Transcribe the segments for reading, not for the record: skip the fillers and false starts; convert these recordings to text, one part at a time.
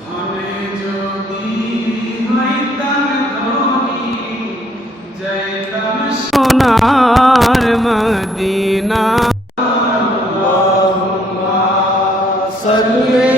ধনে যদি হইতাম ধনী যাইতাম সোনার মদিনা। আল্লাহুম্মা সাল্লি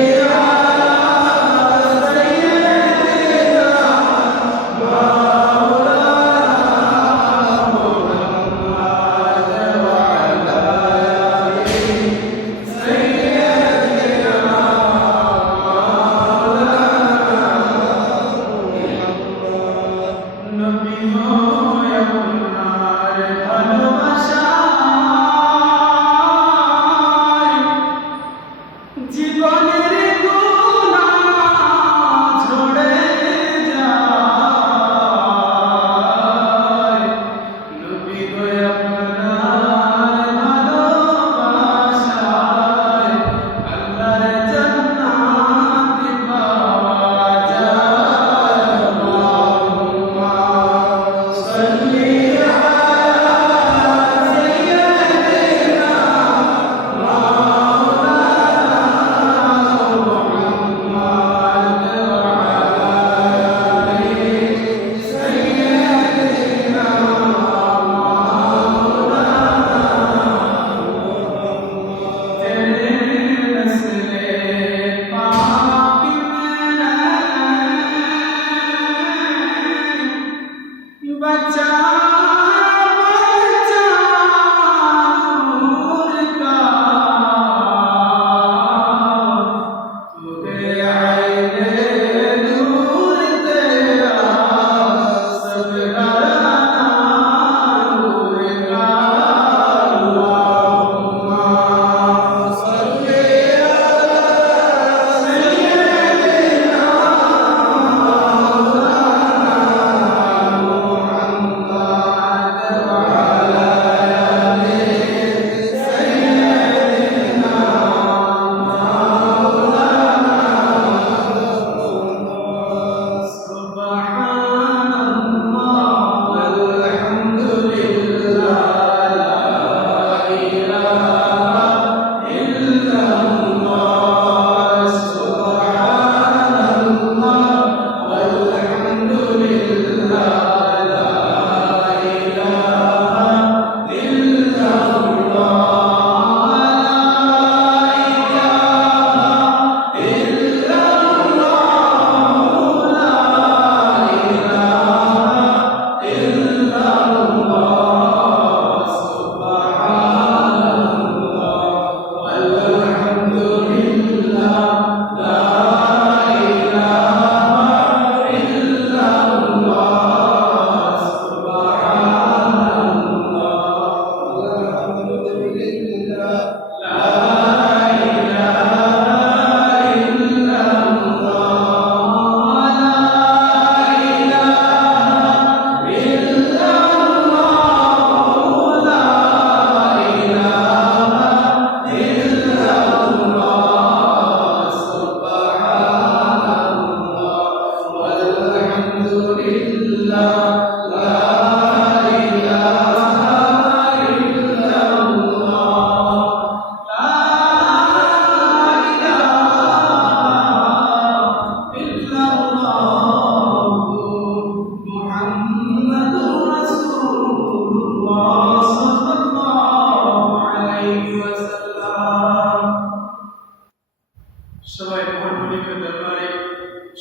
সবাই মহান মালিকের দরবারে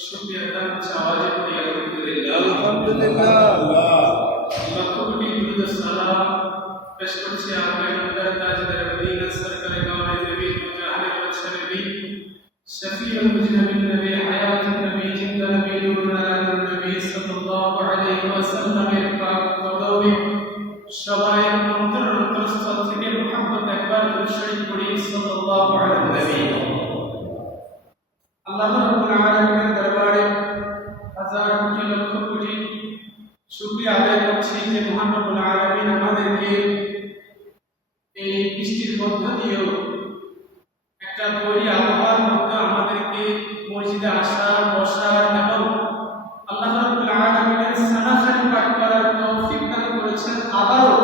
শুকরিয়া জানাচ্ছি। আওয়াজে পড়ি আলহামদুলিল্লাহ। আলহামদুলিল্লাহ। লক্ষ কোটি দুরূদ ও সালাম পেশ করছি আমির মুদার তাজদার মদিনা সরকারে কাওনে নবী মুজাহিদ বাদশাহ নবী শফিউল মুজনাবিন নবী হায়াতুন নবী জিন্দা নবী নূরুল আলম নবী সাল্লাল্লাহু আলাইহি ওয়াসাল্লামের পাক কদমে সবাই অন্তরস্থল থেকে মুহাম্মদ একবার দুরূদ শরীফ পড়ি সাল্লাল্লাহু আলাইহি নবী। আল্লাহ রাব্বুল আলামিনের দরবারে হাজার কোটি লক্ষ কোটি শুকরিয়া আদায় করছি যে মহান রব্বুল আলামিন আমাদেরকে এই বৃষ্টির মধ্য দিয়েও একটা বৈরী আবহাওয়ার মধ্যে আমাদেরকে মসজিদে আসার বসার এবং আল্লাহ রাব্বুল আলামিনের সানাখানি পাঠ করার তৌফিক দান করেছেন। আবারও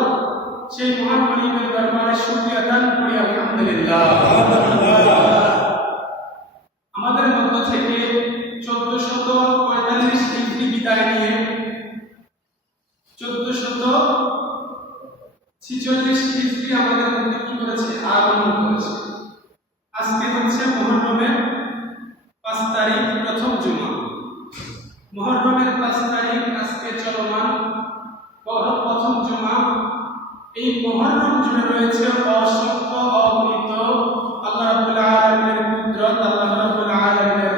সেই মহান মালিকের দরবারে শুকরিয়া দান করি আলহামদুলিল্লাহ। আমাদের মধ্য থেকে 1445 হিজরি বিদায় নিয়ে 1446 হিজরি আমাদের মধ্যে কি করেছে, আগমন করেছে। আজকে হচ্ছে মুহররমের 5 তারিখ, প্রথম জুমা। মুহররমের 5 তারিখ আজকে চলমান প্রথম জুমা। এই মুহররম জুড়ে রয়েছে অসংখ্য অগণিত আল্লাহ রাব্বুল আলামিনের কুদরত, আল্লাহ রাব্বুল আলামিনের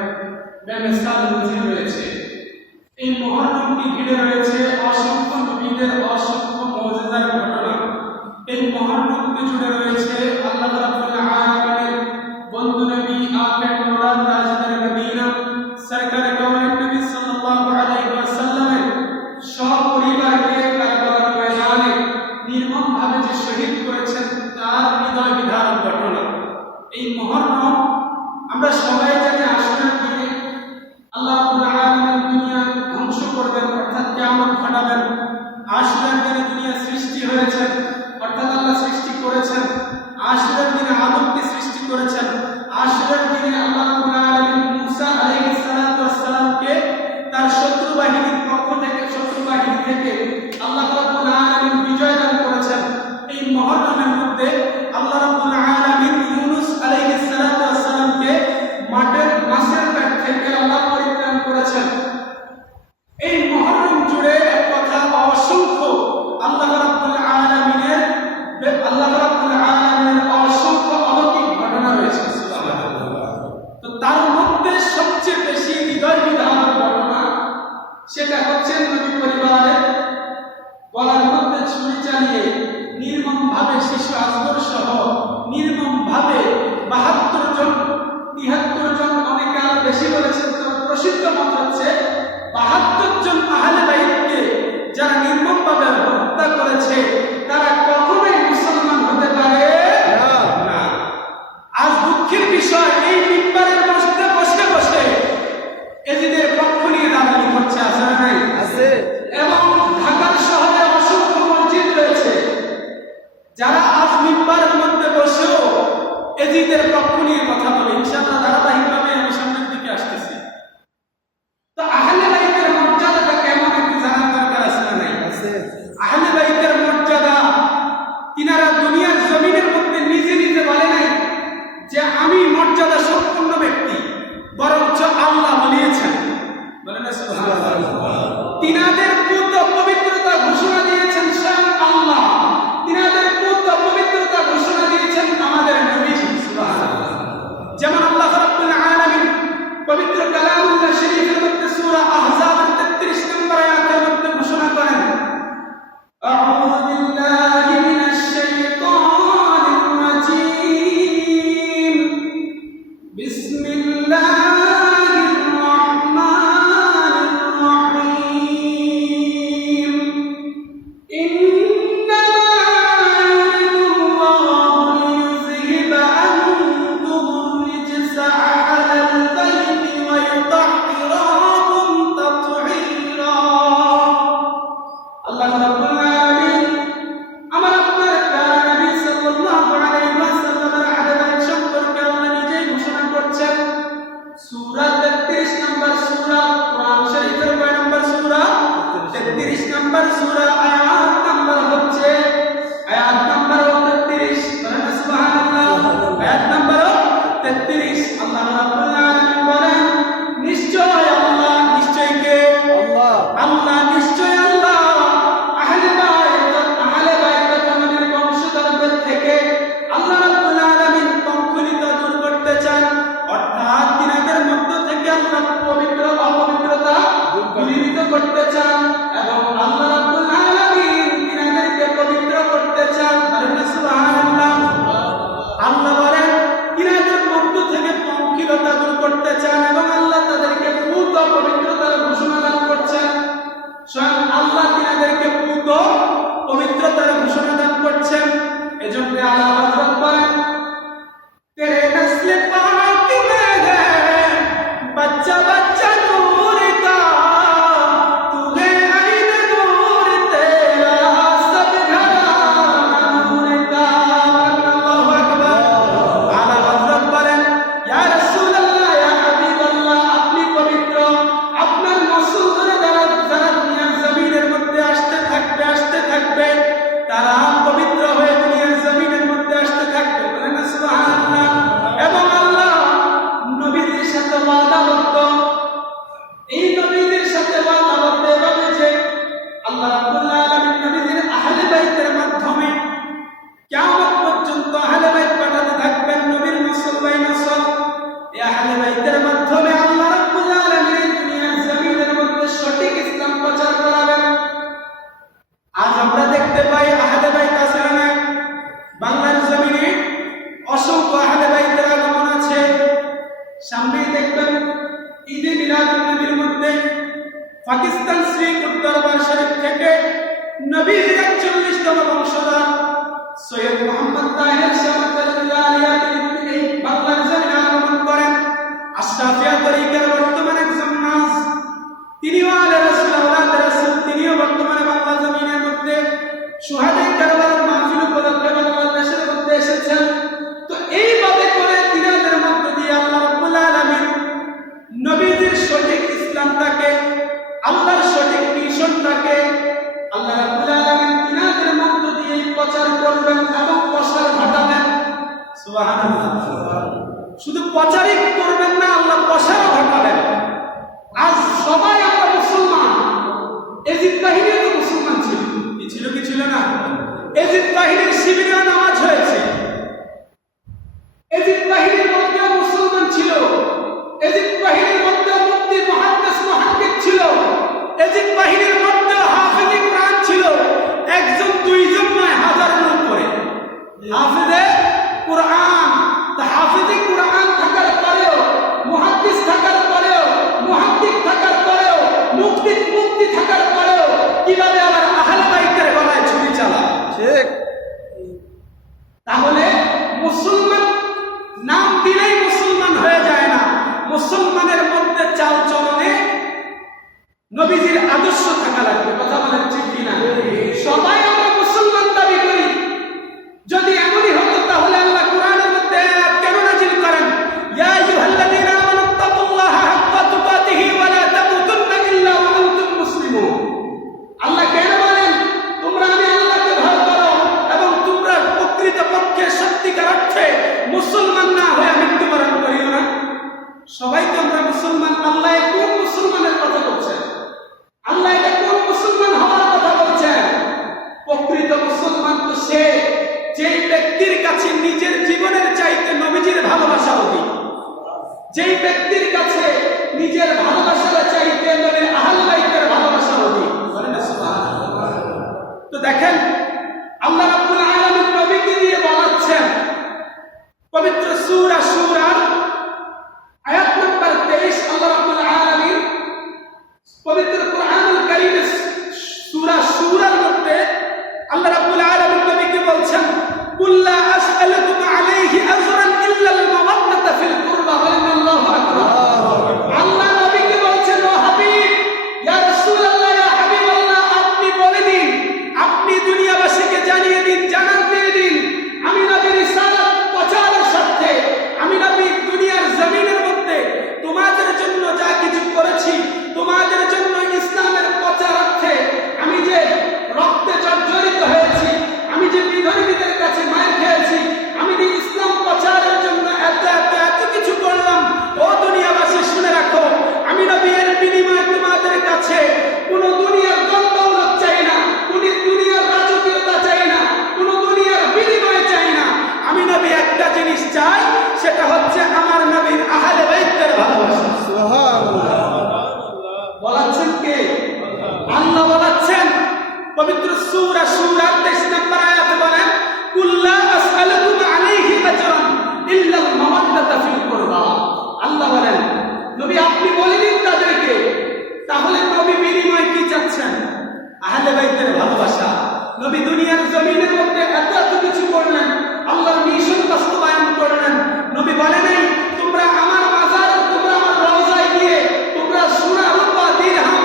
বেমিসাল নজির রয়েছে। এই মুহররমকে ঘিরে রয়েছে অসংখ্য নবীদের অসংখ্য মুজিজার ঘটনা। এই মুহররমকে জুড়ে রয়েছে আল্লাহ রাব্বুল আলামিনের বন্ধু নবী আখির মাওলা তাজদার মদিনা সরকার কাওনাত নবী সাল্লাল্লাহু আলাইহি ওয়াসাল্লামের সপরিবারকে কারবালার ময়দানে নির্মমভাবে যে শহীদ করেছেন তার হৃদয় বিদারক ঘটনা। এই মুহররম আমরা সবাই জানি আশুরার দিনে আল্লাহ রাব্বুল আলামিন দুনিয়া ধ্বংস করবেন, অর্থাৎ কিয়ামত ঘটাবেন। আশুরার দিনে দুনিয়া সৃষ্টি হয়েছে, অর্থাৎ আল্লাহ সৃষ্টি করেছেন। আশুরার দিনে আদমকে সৃষ্টি করেছেন। আশুরার দিনে আল্লাহ রাব্বুল আলামিন মুসা আলাইহিস সালাতু ওয়াস সালামকে তার শত্রু বাহিনীর পক্ষ থেকে, শত্রু বাহিনী থেকে আল্লাহ রাব্বুল আলামিন বিজয় দান করেছেন। এই মুহররমের মধ্যে আল্লাহ রাব্বুল আলামিন ইউনূস আলাইহিস সালাতু ওয়াস সালামকে মাছের পেট থেকে আল্লাহ পরিত্রাণ করেছেন। এই মুহররম জুড়ে এক কথা অসংখ্য আল্লাহ রাব্বুল আলামিনের অসংখ্য অলৌকিক ঘটনা রয়েছে। তো তার মধ্যে সবচেয়ে বেশি হৃদয় বিদারক ঘটনা সেটা হচ্ছে নবী পরিবারের গলার মধ্যে ছুরি চালিয়ে নির্মমভাবে শিশু আজগর সহ নির্মমভাবে 72 জন 73 জন, অনেকে আরো বেশি বলেছেন, তবে প্রসিদ্ধ মত হচ্ছে 72 জন আহলে বাইতকে যারা নির্মমভাবে হত্যা করেছে তারা কখনোই মুসলমান হতে পারে না। আজ দুঃখের বিষয়, এই মিম্বারের মধ্যে বসে বসে এজিদের পক্ষ নিয়ে দাবি করছে, আছে না নাই? আছে। এবং ঢাকার শহরে অসংখ্য মসজিদ রয়েছে যারা আজ মিম্বারের মধ্যে বসেও এজিদের পক্ষ নিয়ে কথা বলে। ইনশাআল্লাহ ধারাবাহিকভাবে আমি সামনের দিকে আসতেছি। তো আহলে বাইতের মর্যাদাটা কেমন একটু জানার দরকার আছে না নাই? আছে। আহলে বাইতের মর্যাদা তিনারা দুনিয়ার জমিনের মধ্যে নিজে নিজে বলে নাই যে আমি মর্যাদা সম্পন্ন ব্যক্তি, বরঞ্চ আল্লাহ বলিয়েছেন, বলেন না সুবহানাল্লাহ। তিনাদের পুত পবিত্রতা ঘোষণা দিয়েছেন স্বয়ং আল্লাহ। তিনাদের পুত পবিত্রতা ঘোষণা দিয়েছেন আমাদের নবীজি সুবহানাল্লাহ। যেমন আল্লাহ রাব্বুল আলামিন পবিত্র কালামুল্লাহ শরীফের মধ্যে সূরা আহজাবের 33 নম্বর আয়াতের মধ্যে ঘোষণা করেন, আউযু বিল্লাহি মিনাশ শাইতানির রাজীম, বিসমিল্লাহির রাহমানির রাহিম, ইন্নামা ইউরিদুল্লাহু লিইয়ুযহিবা আনকুমুর রিজসা আহলাল বাইতি ওয়া ইউতাহহিরাকুম তাতহীরা। আল্লাহ রাব্বুল আলামিন আমার আপনার প্রিয় নবী সাল্লাল্লাহু আলাইহি ওয়াসাল্লামের আহলে বাইত সম্পর্কে আল্লাহ নিজেই ঘোষণা করছেন। সূরা 33 নম্বর সূরা, কোরআন শরীফের কয় নম্বর সূরা? 33 নম্বর সূরা। আয়াত নম্বর হচ্ছে আয়াত নম্বর 33। বলেন সুবহানাল্লাহ। আয়াত নম্বর 33। আল্লাহ রাব্বুল আলামিন বলেন, নিশ্চয় আল্লাহ, নিশ্চয় কে? আল্লাহ। আল্লাহ, নিশ্চয় আল্লাহ আহলে বাইত নবীর বংশধরদের থেকে আল্লাহ রাব্বুল আলামিন পঙ্খলিতা দূর করতে চান, অর্থাৎ তিনাদের মধ্য থেকে আল্লাহ পবিত্র অপবিত্রতা দূরীভূত করতে চান এবং আল্লাহ রাব্বুল আলামিন তিনাদেরকে পবিত্র করতে চান। বলেন না সুবহানাল্লাহ। আল্লাহ বলেন তিনাদের মধ্য থেকে পঙ্খলিতা দূর করতে চান এবং আল্লাহ তাদেরকে পূত পবিত্রতার ঘোষণা দান করছেন। স্বয়ং আল্লাহ তিনাদেরকে পূত পবিত্রতার ঘোষণা দান করছেন। এজন্য আল্লাহ হযরত বলেন, तेरे नस्ल पाक में है बच्चा बच्चा नूर का, तू है आईन नूर तेरा, सब घराना नूर का। अल्लाहु अकबर। आला हज़रत बोलेन, या रसूल अल्लाह या সামনেই দেখবেন ঈদে মিলাদুন নবীর মধ্যে পাকিস্তান শ্রী দরবার শরীফ থেকে নবীর 41তম বংশধর সৈয়দ মোহাম্মদ তাহের শাহজালালিয়া তিনি বাংলার জমিনে আগমন করেন। আশরাফিয়া তরিকার বর্তমানে একজন নাস, তিনিও আলে রাসূল আওলাদ রাসূল, তিনিও বর্তমানে বাংলা জমিনের মধ্যে শুহাদায়ে কারবালার মাহফিল উপলক্ষে বাংলাদেশের মধ্যে এসেছেন। তো এইভাবে করে তিনাদের মধ্য দিয়ে আল্লাহ রাব্বুল আলামিন নবীজির সঠিক ইসলামটাকে, আল্লাহর সঠিক মিশনটাকে আল্লাহ রাব্বুল আলামিন তিনাদের মধ্য দিয়ে প্রচার করবেন এবং প্রসার ঘটাবেন। সুবহানাল্লাহ। শুধু প্রচারই করবেন না, আল্লাহ প্রসার ঘটাবেন। আজ সবাই আমরা মুসলমান। এজিদ বাহিনী তো মুসলমান ছিল, কি ছিল না? এজিদ বাহিনীর শিবিরে নামাজ হয়েছে, এজিদ বাহিনীর মধ্যে মুসলমান ছিল, এজিদ বাহিনীর মধ্যে মুফতি মুহাদ্দিস মুহাদ্দিস ছিল, এজিদ বাহিনীর মধ্যে হাফেজে কোরআন ছিল। একজন দুইজন নয়, হাজারের উপরে হাফেজে কোরআন। তা হাফেজে কোরআন থাকার পরেও, মুহাদ্দিস থাকার পরেও, মুহাদ্দিস থাকার পরেও, মুফতি থাকার পরেও কিভাবে আবার আহলে বাইতের গলায় ছুরি চালায়? ঠিক। তাহলে মুসলমান নাম দিলেই মুসলমান হয়ে যায় না। মুসলমানের মধ্যে চাল চলনে নবীজির আদর্শ থাকা লাগবে। কথা বলেন ঠিক কিনা? সবাই আমরা মুসলমান দাবি করি। যদি এমনই হতো তাহলে আল্লাহ কোরআনের মধ্যে আয়াত কেন নাযিল করেন? ইয়া আইয়ুহাল্লাযীনা আমানু তাকুল্লাহা হাক্কা তুকাতিহি ওয়া লা তামুতুন্না ইল্লা ওয়া আনতুম মুসলিমুন। আল্লাহ কেন বলেন তোমরা আমি আল্লাহকে ভয় করো এবং তোমরা প্রকৃতপক্ষে সত্যিকার অর্থে মুসলমান না হয়ে মৃত্যুবরণ করিও না? সবাই তো আমরা মুসলমান। আল্লাহ কোন মুসলমানের কথা বলছেন? আল্লাহ এটা কোন মুসলমান হওয়ার কথা বলছেন? প্রকৃত মুসলমান তো সে যেই ব্যক্তির কাছে নিজের জীবনের চাইতে নবীজির ভালোবাসা অধিক, যেই ব্যক্তির কাছে নিজের ভালোবাসার চাইতে নবীর আহলে বাইতের ভালোবাসা অধিক। বলেন না সুবহানাল্লাহ। তো দেখেন আল্লাহ রাব্বুল আলামিন নবীকে দিয়ে বলাচ্ছেন পবিত্র সূরা শুরার আয়াত নম্বর 23। আল্লাহ রাব্বুল আলামিন পবিত্র কোরআনুল কারীমের সূরা শুরার মধ্যে আল্লাহ রাব্বুল আলামিন নবীকে বলছেন কুল্লা আসআলুকুম আলাইহি আজরান ইল্লা আল মাওয়াদ্দাতা ফিল কুরবা। আল্লাহু আকবার। আল্লাহ নবীকে বলছেন ও হাবিব, ইয়া রাসূলুল্লাহ, ইয়া হাবিবাল্লাহ, আপনি বলে দিন, আপনি দুনিয়াবাসীকে জানিয়ে দিন, জানান দিয়ে দিন, আমি নবীর রিসালাত প্রচারের স্বার্থে, আমি নবী দুনিয়ার জমিনের মধ্যে তোমাদের জন্য যা কিছু করেছি, তোমাদের জন্য ইসলামের প্রচারার্থে আমি যে রক্তে জর্জরিত হয়েছি, আমি যে বিধর্মীদের কাছে মার খেয়েছি, আমি যে ইসলাম প্রচারের জন্য এত কিছু করলাম, ও দুনিয়াবাসী শুনে রাখো, আমি নবী এর বিনিময়ে তোমাদের কাছে কোন দুনিয়ার দৌলত চাই না, কোন দুনিয়ার রাজকীয়তা চাই না, কোন দুনিয়ার বিনিময় চাই না। আমি নবী একটা জিনিস চাই, সেটা হচ্ছে আমার নবীর আহলে বাইতের ভালোবাসা। সুবহানাল্লাহ। বলাচ্ছেন কে? আল্লাহ বলাচ্ছেন পবিত্র সূরা শুরা 23 নম্বর আয়াতে বলেন কুল্লা আসআলুকুম আলাইহি আজরান ইল্লা আল মাওয়াদ্দাতা ফিল কুরবা। আল্লাহ বলেন নবী আপনি বলে দিন তাদেরকে, তাহলে নবী বিনিময় কি চাচ্ছেন? আহলে বাইতের ভালোবাসা। নবী দুনিয়ার জমিনের মধ্যে এত কিছু করলেন, আল্লাহর মিশন বাস্তবায়ন করলেন। নবী বলে নাই তোমরা আমার মাজার, তোমরা আমার রওজায় গিয়ে তোমরা সোনা রূপা দিরহাম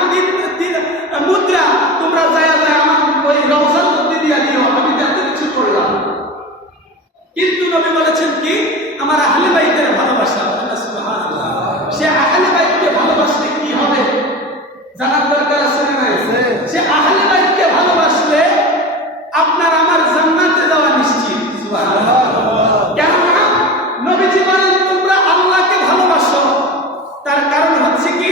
মুদ্রা তোমরা যায় আমার ওই রওজার মধ্যে দিয়ে দিও, আমি এত কিছু করলাম। কিন্তু নবী বলেছেন কি? আমার আহলে বাইতের ভালোবাসা। সুবহানাল্লাহ। সে আহলে বাইতকে ভালোবাসলে কি হবে জানার দরকার আছে না? সে আহলে বাইতকে ভালোবাসলে আপনার আমার জান্নাতে যাওয়া নিশ্চিত। সুবহানাল্লাহ। কেননা নবীজি বলেন তোমরা আল্লাহকে ভালোবাসো, তার কারণ হচ্ছে কি?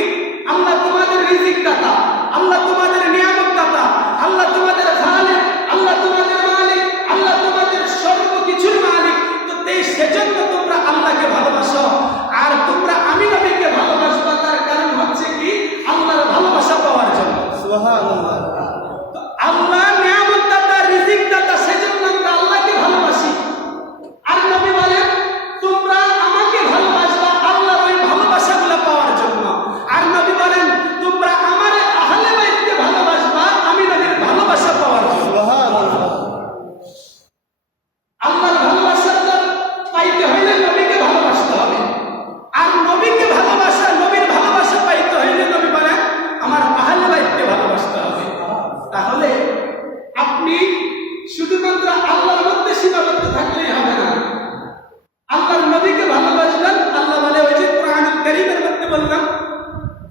আল্লাহ তোমাদের রিজিক দাতা, আল্লাহ তোমাদের নিয়ামত দাতা, আল্লাহ তোমাদের খালিক, আল্লাহ তোমাদের মালিক, আল্লাহ তোমাদের সর্বকিছুর মালিক। তো সেজন্য তোমরা আল্লাহকে ভালোবাসো। আর তোমরা আমি নবীকে ভালোবাসবো, তার কারণ হচ্ছে কি? আল্লাহর ভালোবাসা পাওয়ার জন্য। সুবহানাল্লাহ। তো আল্লাহ নিয়ামত দাতা, রিজিক দাতা,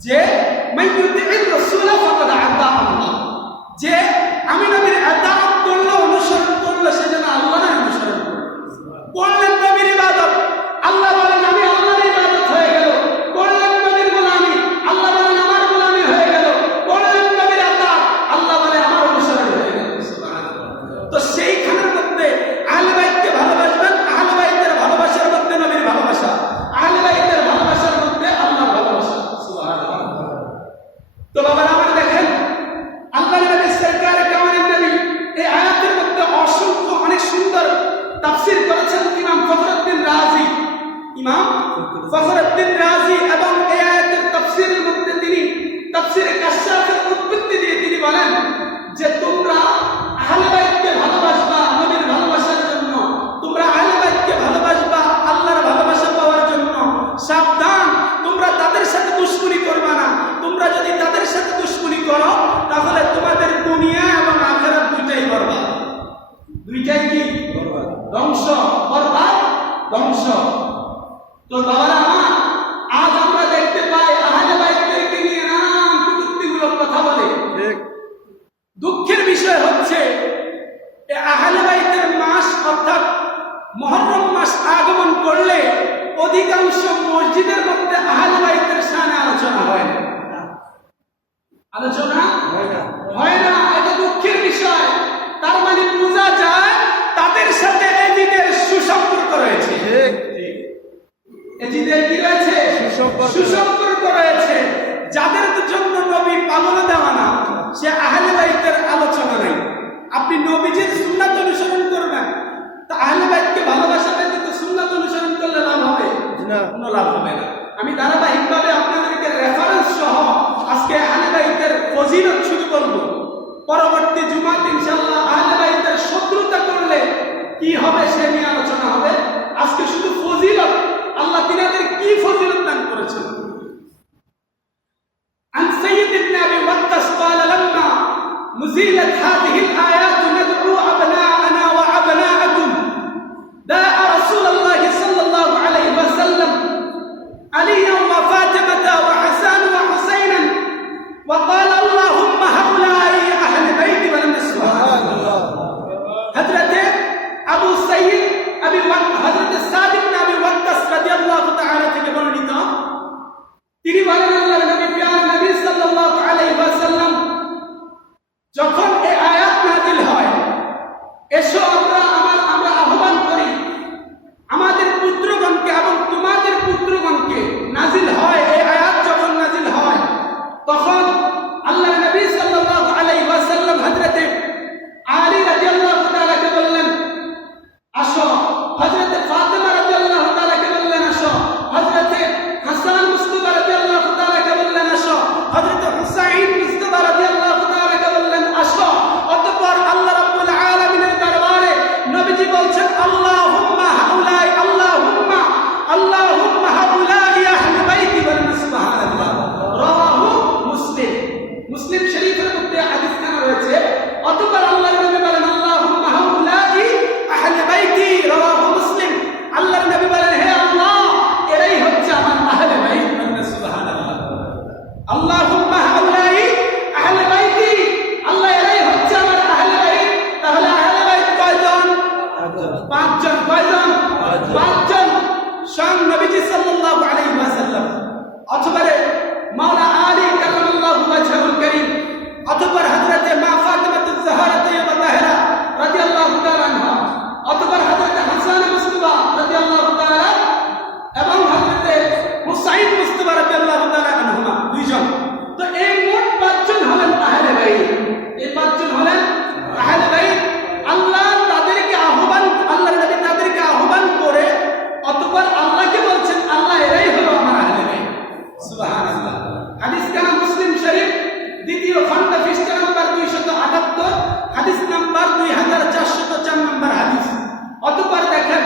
যে মাইয়ুতি'র রাসূল ফাকাদ আতা আল্লাহ, যে আমি নবীর ইবাদত করলো, অনুসরণ করলো, সেজন্য আল্লাহর অনুসরণ করলো। করলেন নবীর ইবাদত, আল্লাহ বলেন আমি আল্লাহর ইবাদত হয়ে গেল। করলেন নবীর গোলামি, আল্লাহ বলেন আমার গোলামি হয়ে গেল। করলেন নবীর আতা, আল্লাহ বলে আমার অনুসরণ হয়ে গেল। সুবহানাল্লাহ। তো সেইখানের মধ্যে আহলে বাইতকে ভালোবাসবেন, আহলে বাইতের ভালোবাসার মধ্যে নবীর ভালোবাসা, আহলে বাইতের ভালোবাসার মধ্যে আল্লাহর ভালোবাসা। সুবহানাল্লাহ। তো বাবা আমার দেখেন, আল্লাহর নবী সরকার কাওয়ানিন নবী এই আয়াতের মধ্যে অসংখ্য অনেক সুন্দর তাফসীর করেছেন ইমাম ফখরুদ্দিন রাজি। ইমাম ফখরুদ্দিন রাজি এবং এই আয়াতের তাফসীরের মধ্যে তিনি তাফসীরে কাশফের উৎপত্তি দিয়ে তিনি বলেন যে তোমরা আহলে বাইতকে ভালোবাসবা নবীর ভালোবাসার জন্য, তোমরা আহলে বাইতকে ভালোবাসবা আল্লাহর ভালোবাসা পাওয়ার জন্য। সাবধান, তোমরা তাদের সাথে দুশমনি করবা না। তোমরা যদি তাদের সাথে দুশমনি করো তাহলে তোমাদের দুনিয়া এবং আখিরাত দুইটাই বরবাদ। দুইটাই কি বরবাদ? ধ্বংস, বরবাদ, ধ্বংস। তো বাবারা আমার, আজ আমরা দেখতে পাই আহলে বাইতকে নিয়ে নানান কটূক্তিমূলক কথা বলে। দুঃখের বিষয় হচ্ছে এই আহলে বাইতের মাস অর্থাৎ মুহররম মাস আগমন করলে অধিকাংশ মসজিদের মধ্যে আহলে বাইতের শানে আলোচনা হয় না। আলোচনা হয় না, এটা দুঃখের বিষয়। তার মানে বোঝা যায় তাদের সাথে এজিদের সুসম্পর্ক রয়েছে। এজিদের কি রয়েছে? সুসম্পর্ক রয়েছে। যাদের জন্য নবী পালন দেওয়ানা, সে আহলে বাইতের আলোচনা নাই। আপনি নবীজির সুন্নাত অনুসরণ করবেন, তা আহলে বাইতকে ভালোবাসা ব্যতীত সুন্নাত অনুসরণ করলে লাভ হবে না, কোনো লাভ হবে না। আমি ধারাবাহিকভাবে আপনাদেরকে রেফারেন্স সহ আজকে আহলে বাইতের ফজিলত শুরু করব। পরবর্তী জুমাতে ইনশাআল্লাহ আহলে বাইতের শত্রুতা করলে কি হবে সে নিয়ে আলোচনা হবে। আজকে শুধু ফজিলত, আল্লাহ তিনাদের কি ফজিলত দান করেছেন। عن سيد بن ابي وقاص قال لما نزلت هذه الايات ندعو ابناءنا وابناءكم دعا رسول الله صلى الله عليه وسلم عليا وفاطمه وحسن وحسينا وقال اللهم هؤلاء اهل بيتي ولم سبحان الله. حضرت ابو سيد ابي وقاص حضرت سعد بن ابي وقاص রাদিয়াল্লাহু তাআলা থেকে বর্ণিত, তিনি বলেন আল্লাহর নবী প্রিয় নবী সাল্লাল্লাহু আলাইহি ওয়াসাল্লাম যখন এই আয়াত নাযিল হয়, এসো আমরা আহ্বান করি আমাদের পুত্রগণকে এবং তোমাদের পুত্রগণকে। নাযিল হয় এই আয়াত যখন নাযিল হয়, তখন আল্লাহর নবী সাল্লাল্লাহু আলাইহি ওয়াসাল্লাম হযরতে আলী রাদিয়াল্লাহু তাআলাকে বললেন আসো, হযরতে ফাতিমা রাদিয়াল্লাহু তাআলাকে বললেন আসো, হযরতে হাসান মুস্তাফা রাদিয়াল্লাহু তাআলাকে বললেন আসো, হযরতে হুসাইন মুস্তাফা রাদিয়াল্লাহু তাআলাকে বললেন আসো। অতঃপর আল্লাহ রাব্বুল আলামিনের দরবারে নবীজি বলছেন আল্লাহুম্মা হাউলাই আল্লাহুম্মা হাউলাই আহলে বাইতি ওয়া সুবহানাল্লাহ। রাওয়াহু মুসলিম। মুসলিম শরীফের মধ্যে হাদিস খানা রয়েছে। অতঃপর আল্লাহর নবী বলেন আল্লাহুম্মা হাউলাই আহলে বাইতি, রাওয়াহু মুসলিম। আল্লাহর নবী বলেন হে আল্লাহ, এরাই হচ্ছে আমার আহলে বাইত ওয়া সুবহানাল্লাহ। আল্লাহুম্মা হাউলাই আহলে বাইতি, আল্লাহ এরাই হচ্ছে আমার আহলে বাইত। তাহলে আহলে বাইত কয়জন? পাঁচজন। কয়জন? পাঁচজন। স্বয়ং নবীজি সাল্লাল্লাহু আলাইহি ওয়াসাল্লাম, অথবা মাওলানা আলী কারামাল্লাহু ওয়াজহুল কারীম, অথবা হযরতে মা ফাতিমাতুজ জাহরা তাইয়্যিবা তাহেরা রাদিয়াল্লাহু তাআলা আনহা, অথবা হযরতে হাসান মুস্তাফা রাদিয়াল্লাহু তাআলা এবং হযরতে হুসাইন মুস্তাফা রাদিয়াল্লাহু তাআলা আনহুমা, দুইজন। তো এই মোট পাঁচজন হলেন আহলে বাইত। এই পাঁচজন হলেন আহলে বাইত। আল্লাহ তাদেরকে আহ্বান, আল্লাহর নবী তাদেরকে আহ্বান করে অতঃপর আল্লাহকে বলছেন আল্লাহ এরাই হলো আমার আহলে বাইত। সুবহানাল্লাহ। হাদিস কানা মুসলিম শরীফ দ্বিতীয় খণ্ড পৃষ্ঠা নাম্বার 278, হাদিস নাম্বার 2404 নম্বর হাদিস। অতঃপর দেখেন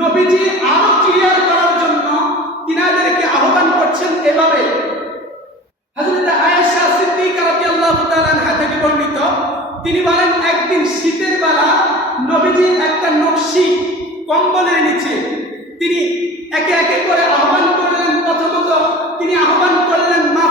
নবীজি আরো ক্লিয়ার করার জন্য তিনাদেরকে আহ্বান করছেন এভাবে। হযরত আয়েশা সিদ্দিকা রাদিয়াল্লাহু তাআলা আনহা থেকে বর্ণিত, তিনি বলেন একদিন শীতের বেলা নবীজি একটা নকশি কম্বলের নিচে তিনি একে একে করে আহ্বান করলেন। প্রথমত তিনি আহ্বান করলেন মা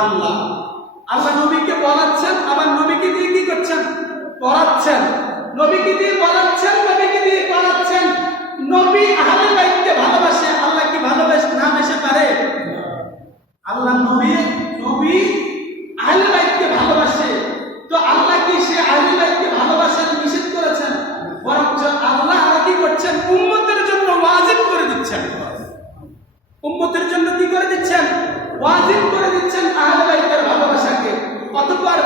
আল্লাহ। আল্লাহ নবীকে বলাচ্ছেন, আবার নবীকে দিয়ে কি করছেন? পড়াচ্ছেন। নবীকে দিয়ে বলাচ্ছেন, নবীকে দিয়ে পড়াচ্ছেন। নবী আহলে বাইতকে ভালোবাসে, আল্লাহ কি ভালোবাসে না বেশে পারে? আল্লাহ নবী আহলে বাইতকে ভালোবাসে, তো আল্লাহ কি সে আহলে বাইতকে ভালোবাসেন নিষেধ করেছেন? বরঞ্চ আল্লাহ কি করছেন? উম্মতের জন্য ওয়াজিব করে দিচ্ছেন। উম্মতের জন্য কি করে দিচ্ছেন? ওয়াজিব করে দিচ্ছেন আহলে বাইতের ভালোবাসাকে। অতঃপর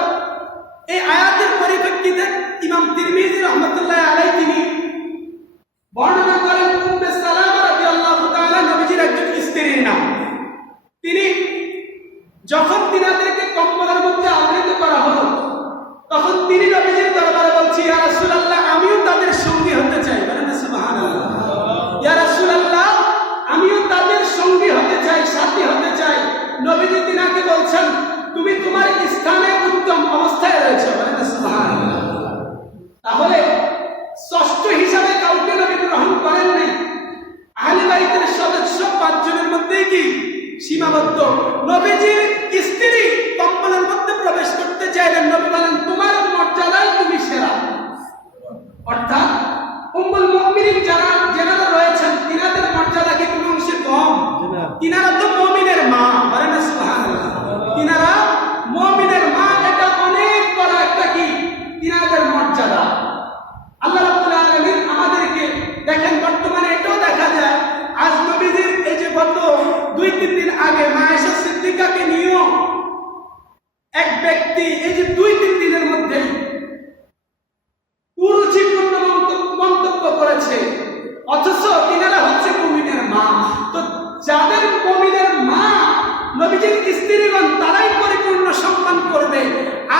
এই আয়াতের পরিপ্রেক্ষিতে ইমাম তিরমিজি রাহমাতুল্লাহ আলাইহি তিনি বর্ণনা করেন উম্মে সালামা রাদিয়াল্লাহু তাআলা নবীজির একজন স্ত্রীর নাম। তিনি যখন তিনাদেরকে কম্বলের মধ্যে আবৃত করা হলো, তখন তিনি নবীজির দরবারে বলছি, ইয়া রাসূলুল্লাহ, আমিও তাদের সঙ্গী হতে চাই। বলেন না সুবহানাল্লাহ। ইয়া রাসূলুল্লাহ, আমিও তাদের সঙ্গী হতে চাই, সাথী হতে চাই। নবীজি তিনাকে বলছেন, তুমি তোমার স্থানে উত্তম অবস্থায় রয়েছে। বলেন না সুবহানাল্লাহ। তাহলে ষষ্ঠ হিসাবে কাউকে নবী গ্রহণ করেন নাই। আহলে বাইতের সদস্য 5 জনের মধ্যেই কি সীমাবদ্ধ। নবীজির স্ত্রী কম্বলের মধ্যে প্রবেশ করতে চাইলেন, নবী বলেন, তোমার মর্যাদায় তুমি সেরা। অর্থাৎ উম্মুল মুমিনিন যারা রয়েছেন, তিনাদের মর্যাদা কি কোনো অংশে কম? তিনারা তো মুমিনের মা। বলেন না সুবহানাল্লাহ। তিনারা মুমিনের মা, এটা অনেক বড় একটা কি তিনাদের মর্যাদা। আল্লাহ রাব্বুল আলামিন আমাদেরকে দেখেন, বর্তমানে এটাও দেখা যায়, আজ নবীজির এই যে গত 2-3 দিন আগে মা আয়েশা সিদ্দিকাকে নিয়েও এক ব্যক্তি এই যে 2-3 দিনের মধ্যে কুরুচিপূর্ণ মন্তব্য করেছে, অথচ তিনারা হচ্ছে মুমিনের মা। তো যাদের মুমিনের মা নবীজির স্ত্রীগণ, তারাই পরিপূর্ণ সম্মান করবে।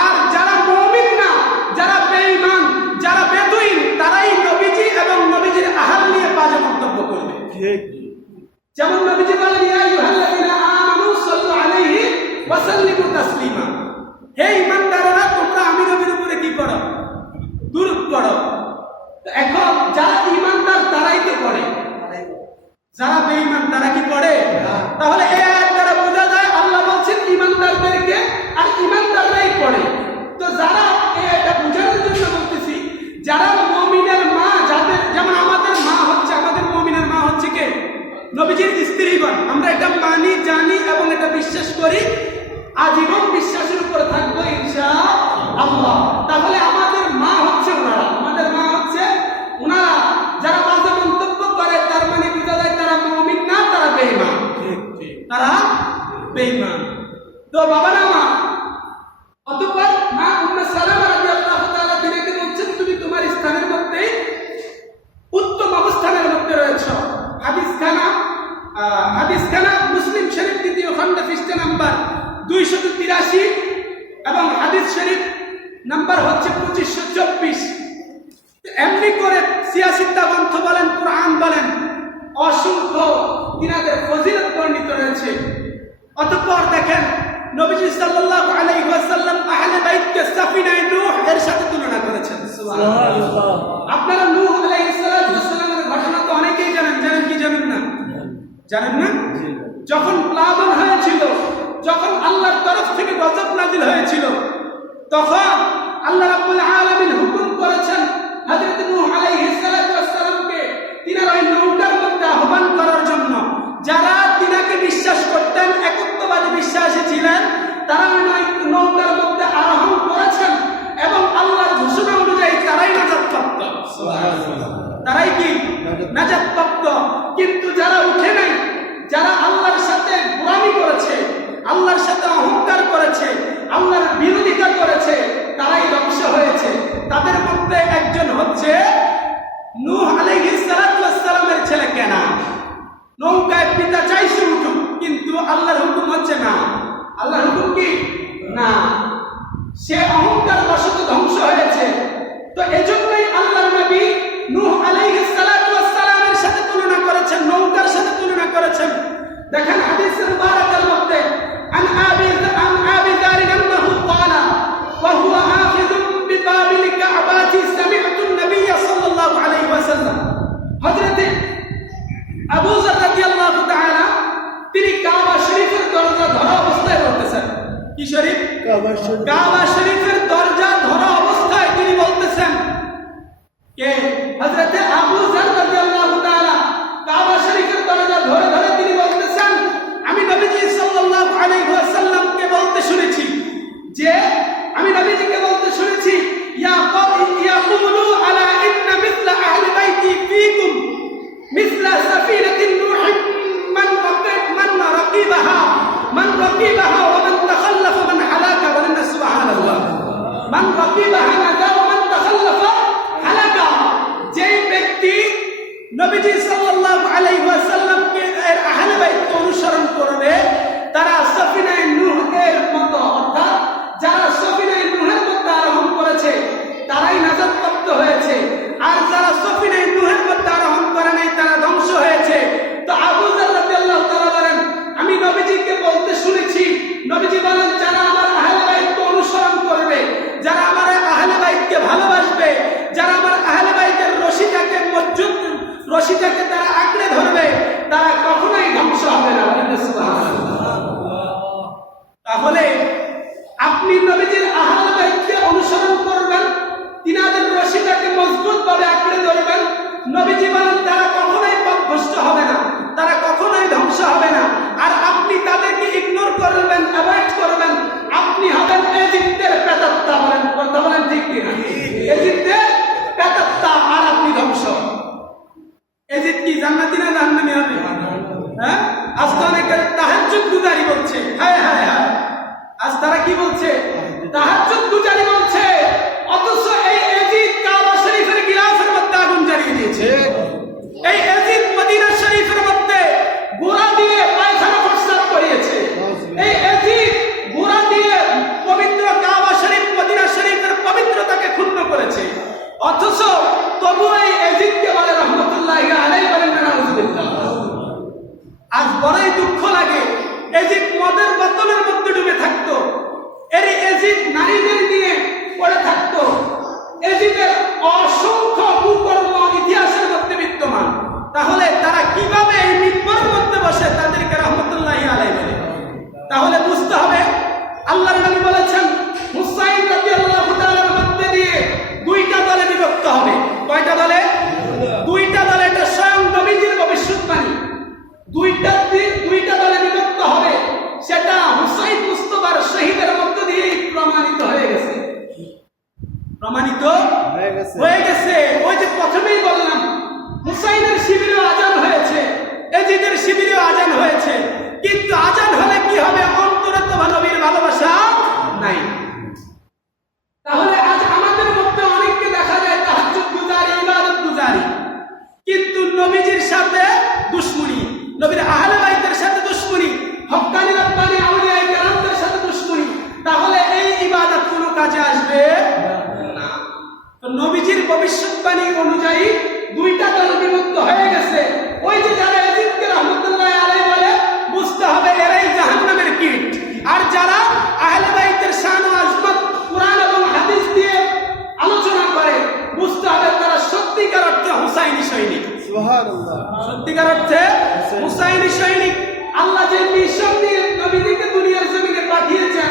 আর যারা মুমিন না, যারা বেঈমান, যারা বেদুইন, তারাই নবীজি এবং নবীজির আহাল নিয়ে বাজে মন্তব্য করবে। যেমন নবীজি বলেন, ইয়া আইয়ুহাল্লাযীনা আমানু সাল্লু আলাইহি ওয়া সাল্লিমু তাসলিমা। হে ঈমানদাররা, তোমরা আমি নবীর উপরে কি করো? দুরূদ পড়ো। এখন যারা ঈমানদার তারাই তো পড়ে, যারা বেঈমান তারা কি পড়ে? তাহলে এই আয়াত দ্বারা বোঝা যায় আল্লাহ বলছেন ঈমানদারদেরকে, আর ঈমানদাররাই পড়ে। তো যারা এটা বোঝানোর জন্য বলতেছি, যারা মুমিনের মা, যাদের যেমন আমাদের মা হচ্ছে, আমাদের মুমিনের মা হচ্ছে কে? নবীজির স্ত্রীগণ। আমরা এটা মানি, জানি এবং এটা বিশ্বাস করি, আজীবন বিশ্বাসের উপর থাকবো ইনশাআল্লাহ। তাহলে আমাদের মা হচ্ছে ওনারা, আমাদের মা হচ্ছে ওনারা। যারা বাজে মন্তব্য করে, তার মানে বোঝা যায় তারা মুমিন না, তারা বেঈমান। তারা বেঈমান। তো বাবারা মা, অতঃপর মা উম্মে সালামা রাদিয়াল্লাহু তাআলা তিনাকে বলছেন, তুমি তোমার স্থানের মধ্যে উত্তম অবস্থানের মধ্যে রয়েছে। হাদিসখানা মুসলিম শরীফ 2য় খণ্ড পৃষ্ঠা নাম্বার 283 এবং হাদিস শরীফ নাম্বার হচ্ছে 2524। এমনি করে সিয়াসিত্তা গ্রন্থ বলেন, কুরআন বলেন, অসংখ্য তিনাদের ফজিলত বর্ণিত রয়েছে। অতঃপর দেখেন, নবীজি সাল্লাল্লাহু আলাইহি ওয়াসাল্লাম আহলে বাইতকে সাফিনায়ে নূহ এর সাথে তুলনা করেছেন। সুবহানাল্লাহ। আপনারা নূহ আলাইহিস সালামের ঘটনা তো অনেকেই জানেন, জানেন কি জানেন না? জানেন না? যখন প্লাবন হয়েছিল, যখন আল্লাহর তরফ থেকে গজব নাজিল হয়েছিল, তখন আল্লাহ রাব্বুল আলামিন হুকুম করেছেন হযরত নূহ আলাইহিস সালামকে তিনার ওই নৌকার মধ্যে আহ্বান করার জন্য। যারা তিনাকে বিশ্বাস করতেন, একত্ববাদী বিশ্বাসী ছিলেন, তারা ওই নৌকার মধ্যে আরোহণ করেছেন এবং আল্লাহর ঘোষণা অনুযায়ী তারাই নাজাতপ্রাপ্ত। সুবহানাল্লাহ। তারাই কি নাজাতপ্রাপ্ত। কিন্তু যারা উঠে নাই, যারা আল্লাহর সাথে গোলামি করেছে, আল্লাহর সাথে অহংকার করেছে, আল্লাহর বিরোধিতা করেছে, তারাই ধ্বংস হয়েছে। তাদের মধ্যে একজন হচ্ছে নূহ আলাইহিস সালামের ছেলে কেনান। নৌকায় পিতা চাইছে উঠুক, কিন্তু আল্লাহর হুকুম হচ্ছে না। আল্লাহর হুকুম কি না, সে অহংকার বশত ধ্বংস হয়েছে। তো এজন্যই আল্লাহর নবী নূহ আলাইহিস সালামের সাথে তুলনা করেছেন, নৌকার সাথে তুলনা করেছেন। দেখেন হাদিসের মুবারাকার মধ্যে আন আবি যার আন্নাহু ক্বালা ওয়া হুয়া আখিযুন বিবাবিল কাবাতি সামি'তু an-নাবিয়্য সাল্লাল্লাহু আলাইহি ওয়াসাল্লাম। হযরত আবু যার রাদিয়াল্লাহু তাআলা তিনি কাবা শরীফের দরজা ধরা অবস্থায় বলতেছেন, কি শরীফ? কাবা শরীফ। কাবা শরীফের দরজা ধরা অবস্থায় তিনি বলতেছেন, কে? হযরত আবু যর রাদিয়াল্লাহু তাআলা কাবা শরীফের দরজা ধরে ধরে তিনি বলতেছেন, আমি নবীজি সাল্লাল্লাহু আলাইহি ওয়াসাল্লামকে বলতে শুনেছি যে আমি নবীজিকে বলতে শুনেছি, ইয়া কওমি ইয়াকুলু আলা ইন্না মিসলা আহলি বাইতি ফীকুম মিসলা সাফিনাতিন নূহ মান রাকিবাহা ওয়া মান তাখাল্লাফা মান হালাকা বলেন না সুবহানাল্লাহ। মান রাকিবাহা নাজা ওয়া মান তাখাল্লাফা হালাকা। যেই ব্যক্তি নবীজি সাল্লাল্লাহু আলাইহি ওয়াসাল্লামকে এর আহলে বাইতকে অনুসরণ করবে, তারা সাফিনায়ে নূহের মতো, অর্থাৎ যারা সাফিনায়ে নূহের মধ্যে আরোহণ করেছে তারাই নাজাতপ্রাপ্ত হয়েছে, আর যারা সাফিনায়ে নূহের মধ্যে আরোহণ করে নাই তারা ধ্বংস হয়েছে। তো আবু যর রাদিয়াল্লাহু তাআলা বলেন, আমি নবীজিকে বলতে শুনেছি, নবীজি বলেন যারা আমার আহলে বাইতকে অনুসরণ করবে, যারা আমার আহলে বাইতকে ভালোবাসবে, যারা আমার আহলে বাইতের রশিটাকে তারা আঁকড়ে ধরবে, তারা কখনোই ধ্বংস হবে না। তাহলে আপনি নবীজির আহলে বাইতকে অনুসরণ করবেন, তিনাদের রশিটাকে মজবুত ভাবে আঁকড়ে ধরবেন। নবীজি বলেন তারা কখনোই পথভ্রষ্ট হবে না, তারা কখনোই ধ্বংস হবে না। আর আপনি তাদেরকে ইগনোর করবেন, অ্যাভয়েড করবেন, আপনি হবেন ইজিপ্টের প্রেতাত্মা। বলেন, কথা বলেন ঠিক কিনা? ইজিপ্টের প্রেতাত্মা, আর আপনি ধ্বংস। ইজিপ্ট কি জান্নাতি না জাহান্নামী হবে? হ্যাঁ, আজ তো অনেকে তাহাজ্জুদ গুজারি বলছে। হায় হায় হায়, আজ তারা কি বলছে? তাহাজ্জুদ গুজারি বলছে, অথচ এই ইজিপ্ট কাবা শরীফের গিলাফের মধ্যে আগুন জ্বালিয়ে দিয়েছে। এই ইজিপ্ট মদিনা শরীফের মধ্যে গোড়া দিয়ে পায়খানা প্রস্রাব করিয়েছে। এই ইজিপ্ট গোড়া দিয়ে পবিত্র কাবা শরীফ মদিনা শরীফের পবিত্রতাকে ক্ষুণ্ণ করেছে, অথচ তবু এই ইজিপ্টকে বলে রহমতুল্লাহি আলাইহি বলেন নাউজুবিল্লাহ। আজ বড়ই দুঃখ লাগে, ইজিপ্ট মদের বোতলের মধ্যে ডুবে থাকতো, এর ইজিপ্ট নারীদের নিয়ে পড়ে থাকতো, ইজিপ্টের অসংখ্য কুকর্ম ইতিহাসের মধ্যে বিদ্যমান। তাহলে তারা কিভাবে এই মিম্বরের মধ্যে বসে তাদেরকে রহমতুল্লাহি আলাইহি বলে? তাহলে বুঝতে হবে, আল্লাহর নবী বলেছেন হুসাইন রাদিয়াল্লাহু তাআলার মধ্যে দিয়ে দুইটা দলে বিভক্ত হবে। কয়টা দলে? দুইটা দলে। এটা স্বয়ং নবীজির ভবিষ্যৎবাণী। দুইটা দলে বিভক্ত হবে, সেটা হুসাইন মুস্তাফার শহীদের মধ্য দিয়ে প্রমাণিত হয়ে গেছে। প্রমাণিত হয়ে গেছে। ওই যে প্রথমেই বললাম, হুসাইনের শিবিরেও আজান হয়েছে, এজিদের শিবিরেও আজান হয়েছে, কিন্তু আজান হলে কি হবে? অন্তরে তো নবীর ভালোবাসা নাই। তাহলে আজ আমাদের মধ্যে অনেককে দেখা যায় তাহাজ্জুদ গুজারি, ইবাদত গুজারি, কিন্তু নবীজির সাথে দুশমনি, নবীর আহলে বাইতের সাথে দুশমনি, হক্কানি রব্বানি আউলিয়ায়ে কেরামদের সাথে দুশমনি। তাহলে এই ইবাদত কোনো কাজে আসবে না। তো নবীজির ভবিষ্যৎবাণী অনুযায়ী দুইটা দল বিভক্ত হয়ে গেছে। ওই যে যারা ইজিপ্টকে রহমতুল্লাহি আলাইহি বলে, বুঝতে হবে এরাই জাহান্নামের কীট। আর যারা আহলে বাইতের শান ও আজমত কুরআন এবং হাদিস দিয়ে আলোচনা করে, বুঝতে হবে তারা সত্যিকার অর্থে হুসাইনি সৈনিক। সুবহানাল্লাহ। সত্যিকার অর্থে হুসাইনি সৈনিক। আল্লাহ যে মিশন দিয়ে নবীজিকে দুনিয়ার জমিনে পাঠিয়েছেন,